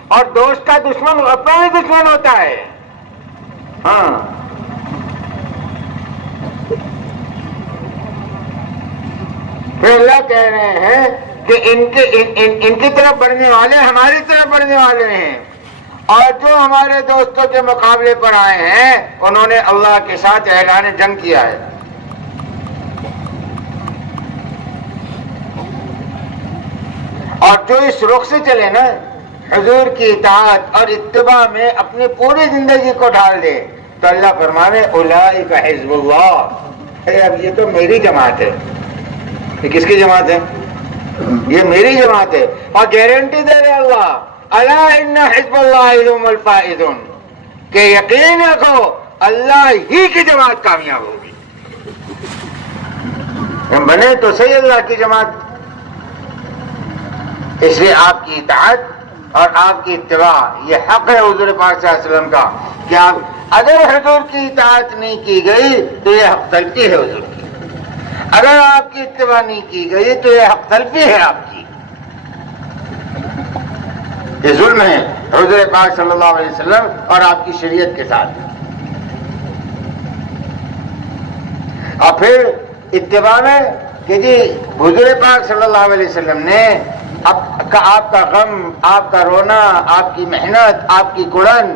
اور دوست کا دشمن اپنا ہی دشمن ہوتا ہے. ہاں پھر اللہ کہہ رہے ہیں کہ ان کی طرف بڑھنے والے ہماری طرف بڑھنے والے ہیں, اور جو ہمارے دوستوں کے مقابلے پر آئے ہیں انہوں نے اللہ کے ساتھ اعلان جنگ کیا ہے. اور جو اس رخ سے چلے نا حضور کی اطاعت اور اتباع میں اپنی پوری زندگی کو ڈال دے تو اللہ فرمانے اولئک حزب اللہ. اب یہ تو میری جماعت ہے. یہ کس کی جماعت ہے؟ یہ میری جماعت ہے. اور گارنٹی دے رہے اللہ الا ان حزب اللہ هم الفائزون, کہ یقین رکھو اللہ ہی کی جماعت کامیاب ہوگی. ہم بنے تو صحیح اللہ کی جماعت. اس لیے آپ کی اطاعت اور آپ کی اتباع یہ حق ہے حضور پاک صلی اللہ علیہ وسلم کا کہ آپ اگر حضور کی اطاعت نہیں کی گئی تو یہ حق تلفی ہے حضور کی, اگر آپ کی اتباع نہیں کی گئی تو یہ حق تلفی ہے آپ کی. یہ ظلم ہے حضور پاک صلی اللہ علیہ وسلم اور آپ کی شریعت کے ساتھ. اور پھر اتباع میں کہ جی حضور پاک صلی اللہ علیہ وسلم نے آپ کا غم، آپ کا رونا، آپ کی محنت، آپ کی کڑن،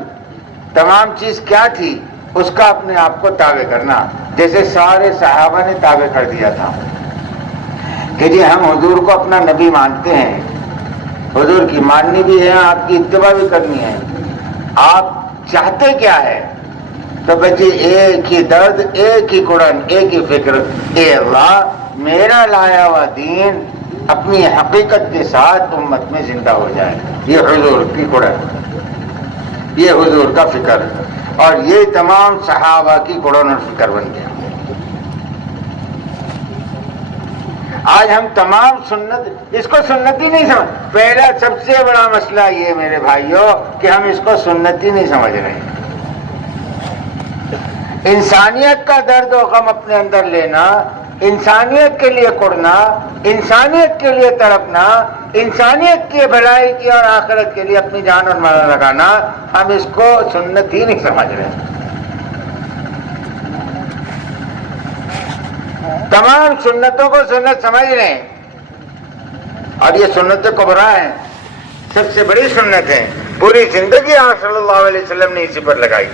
تمام چیز کیا تھی؟ اس کا اپنے آپ کو تابع کرنا، جیسے سارے صحابہ نے تابع کر دیا تھا کہ جی ہم حضور کو اپنا نبی مانتے ہیں، حضور کی ماننی بھی ہے، آپ کی اتباع بھی کرنی ہے، آپ چاہتے کیا ہے؟ تو بچے ایک ہی درد، ایک ہی قرآن، ایک ہی فکر، اے اللہ میرا لایا ہوا دین اپنی حقیقت کے ساتھ امت میں زندہ ہو جائے۔ یہ حضور کی قرآن، یہ حضور کا فکر، اور یہ تمام صحابہ کی قرآن اور فکر بن گیا۔ آج ہم تمام سنت، اس کو سنت ہی نہیں سمجھ، پہلا سب سے بڑا مسئلہ یہ میرے بھائیوں کہ ہم اس کو سنت ہی نہیں سمجھ رہے ہیں۔ انسانیت کا درد و غم اپنے اندر لینا، انسانیت کے لیے کڑنا، انسانیت کے لیے تڑپنا، انسانیت کی بھلائی کی اور آخرت کے لیے اپنی جان اور مال لگانا، ہم اس کو سنت ہی نہیں سمجھ رہے ہیں۔ تمام سنتوں کو سنت سمجھ رہے ہیں، اور یہ سنت کبریٰ ہے، سب سے بڑی سنت ہے، پوری زندگی آپ صلی اللہ علیہ وسلم نے اسی پر لگائی۔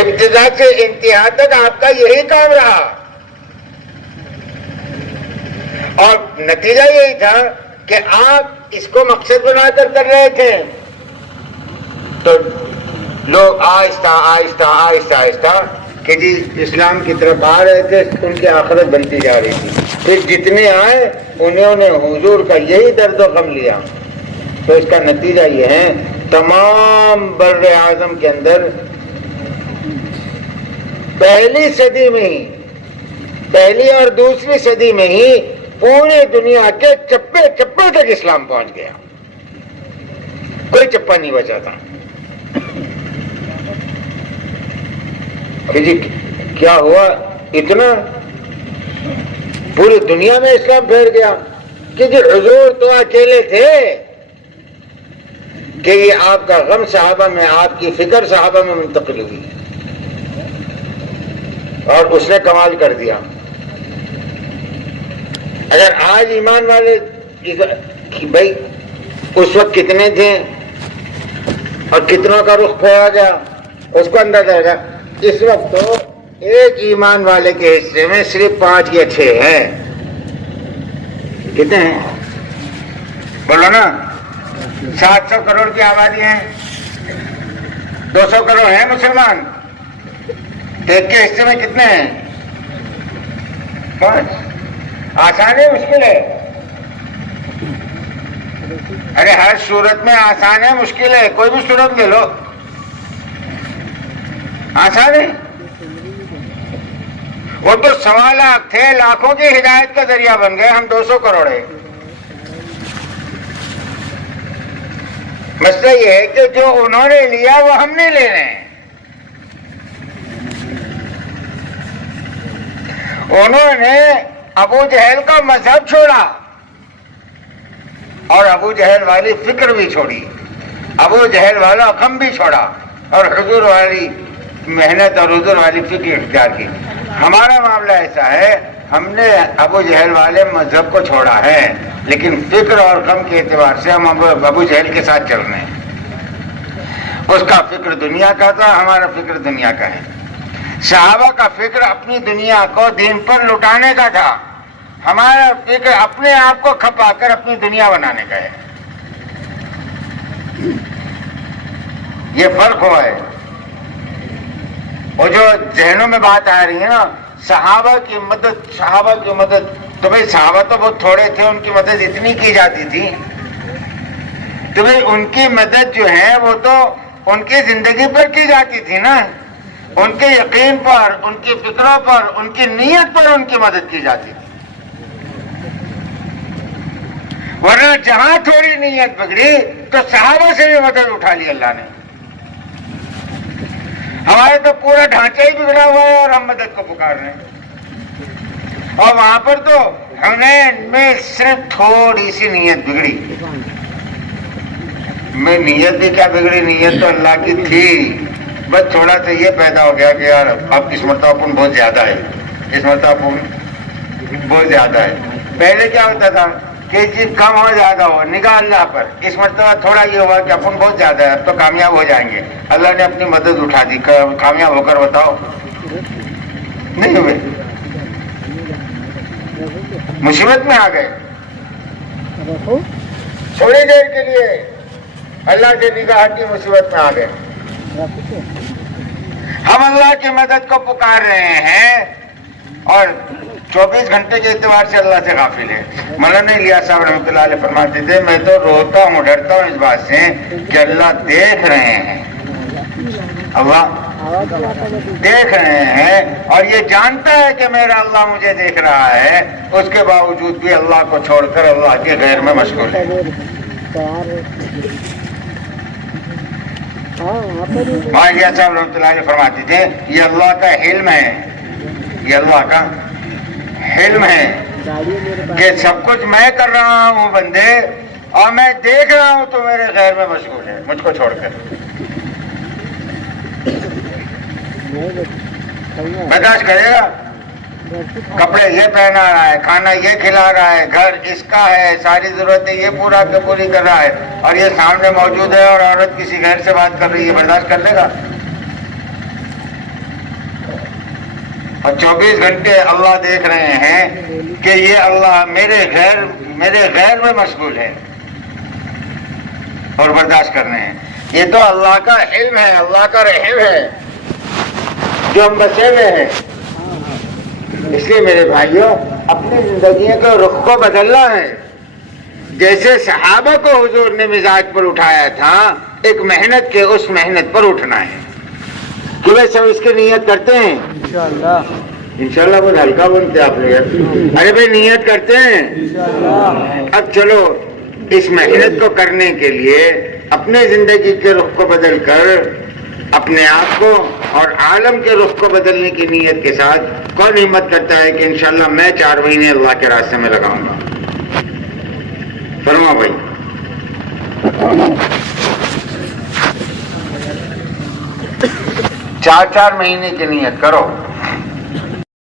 ابتدا سے انتہا تک آپ کا یہی کام رہا، اور نتیجہ یہی تھا کہ آپ اس کو مقصد بنا کر رہے تھے، تو لوگ آہستہ آہستہ آہستہ آہستہ کہ جی اسلام کی طرف آ رہے تھے، ان کی آخرت بنتی جا رہی تھی، پھر جتنے آئے انہوں نے حضور کا یہی درد و غم لیا، تو اس کا نتیجہ یہ ہے تمام بر اعظم کے اندر پہلی صدی میں ہی، پہلی اور دوسری صدی میں ہی پوری دنیا کے چپے چپے تک اسلام پہنچ گیا، کوئی چپا نہیں بچا تھا۔ جی کیا ہوا؟ اتنا پوری دنیا میں اسلام پھیل گیا کہ جی حضور تو اکیلے تھے کہ یہ آپ کا غم صحابہ میں، آپ کی فکر صحابہ میں منتقل ہوئی، اور اس نے کمال کر دیا۔ اگر آج ایمان والے بھائی اس وقت کتنے تھے اور کتنوں کا رخ پھیرا گیا اس کو اندازہ آئے گا۔ اس وقت تو ایک ایمان والے کے حصے میں صرف 5 یا 6 ہیں۔ کتنے ہیں بولو نا؟ 700 کروڑ کی آبادی ہے، 200 کروڑ ہیں مسلمان، ایک کے حصے میں کتنے ہیں؟ 5۔ آسان ہے مشکل ہے؟ ارے ہر صورت میں آسان ہے مشکل ہے، کوئی بھی صورت لے لو، آسان ہے؟ وہ تو 1.25 لاکھ تھے، لاکھوں کی ہدایت کا ذریعہ بن گئے، ہم 200 کروڑ ہیں۔ مسئلہ یہ ہے کہ جو انہوں نے لیا وہ ہم نہیں لے رہے ہیں۔ انہوں نے ابو جہل کا مذہب چھوڑا اور ابو جہل والی فکر بھی چھوڑی، ابو جہل والا غم بھی چھوڑا، اور حضور والی محنت اور حضور والی فکر اختیار کی۔ ہمارا معاملہ ایسا ہے، ہم نے ابو جہل والے مذہب کو چھوڑا ہے، لیکن فکر اور غم کے اعتبار سے ہم ابو جہل کے ساتھ چل رہے ہیں۔ اس کا فکر دنیا کا تھا، ہمارا فکر دنیا کا ہے۔ صحابہ کا فکر اپنی دنیا کو دین پر لٹانے کا تھا، ہمارا فکر اپنے آپ کو کھپا کر اپنی دنیا بنانے کا ہے۔ یہ فرق ہوا ہے۔ وہ جو ذہنوں میں بات آ رہی ہے نا، صحابہ کی مدد، صحابہ کی مدد، تو بھائی صحابہ تو بہت تھوڑے تھے، ان کی مدد اتنی کی جاتی تھی، تو بھائی ان کی مدد جو ہے وہ تو ان کی زندگی پر کی جاتی تھی نا، ان کے یقین پر، ان کی فکروں پر، ان کی نیت پر ان کی مدد کی جاتی تھی۔ ورنہ جہاں تھوڑی نیت بگڑی تو صحابہ سے بھی مدد اٹھا لی اللہ نے۔ ہمارے تو پورا ڈھانچہ ہی بگڑا ہوا ہے اور ہم مدد کو پکار رہے ہیں، اور وہاں پر تو حنین میں صرف تھوڑی سی نیت بگڑی۔ میں نیت بھی کیا بگڑی، نیت تو اللہ کی تھی، بس تھوڑا سا یہ پیدا ہو گیا کہ یار اب اس مرتبہ اپن بہت زیادہ ہے، اس مرتبہ بہت زیادہ ہے. پہلے کیا ہوتا تھا کہ جی کم ہو زیادہ ہو نگاہ اللہ پر. اس مرتبہ تھوڑا یہ ہوا کہ اپن بہت زیادہ ہے, اب تو کامیاب ہو جائیں گے. اللہ نے اپنی مدد اٹھا دی. کامیاب ہو کر بتاؤ نہیں ہوئے, مصیبت میں آ گئے. تھوڑی دیر کے لیے اللہ کے نگاہ کی مصیبت میں آ گئے. ہم اللہ کی مدد کو پکار رہے ہیں اور 24 گھنٹے کے اعتبار سے اللہ سے غافل ہے. مولانا الیاس صاحب رحمۃ اللہ علیہ فرماتے تھے میں تو روتا ہوں, ڈرتا ہوں اس بات سے کہ اللہ دیکھ رہے ہیں, اللہ دیکھ رہے ہیں اور یہ جانتا ہے کہ میرا اللہ مجھے دیکھ رہا ہے, اس کے باوجود بھی اللہ کو چھوڑ کر اللہ کے غیر میں مشغول ہے. الیاس صاحب رحمۃ اللہ علیہ فرماتے تھے یہ اللہ کا حلم ہے, یہ اللہ کا حلم ہے کہ سب کچھ میں کر رہا ہوں بندے, اور میں دیکھ رہا ہوں تو میرے غیر میں مشغول ہے مجھ کو چھوڑ کر. برداشت کرے گا؟ کپڑے یہ پہنا رہا ہے, کھانا یہ کھلا رہا ہے, گھر اس کا ہے, ساری ضرورتیں یہ پوری کر رہا ہے, اور یہ سامنے موجود ہے اور عورت کسی غیر سے بات کر رہی ہے, برداشت کر لے گا؟ اور 24 گھنٹے اللہ دیکھ رہے ہیں کہ یہ اللہ میرے غیر میں مشغول ہے اور برداشت کر رہے ہیں. یہ تو اللہ کا علم ہے, اللہ کا رحم ہے جو ہم بچے ہوئے ہیں. اس لیے میرے بھائیوں اپنی زندگی کے رخ کو بدلنا ہے. جیسے صحابہ کو حضور نے مزاج پر اٹھایا تھا, ایک محنت کے اس محنت پر اٹھنا ہے. کہ بھائی سب اس کی نیت کرتے ہیں انشاءاللہ. بہت ہلکا بنتے آپ لوگ. ارے بھائی نیت کرتے ہیں. اب چلو اس محنت کو کرنے کے لیے اپنے زندگی کے رخ کو بدل کر اپنے آپ کو اور عالم کے رخ کو بدلنے کی نیت کے ساتھ کون ہمت کرتا ہے کہ انشاءاللہ میں 4 مہینے اللہ کے راستے میں لگاؤں گا؟ فرما بھائی. 4 مہینے کی نیت کرو.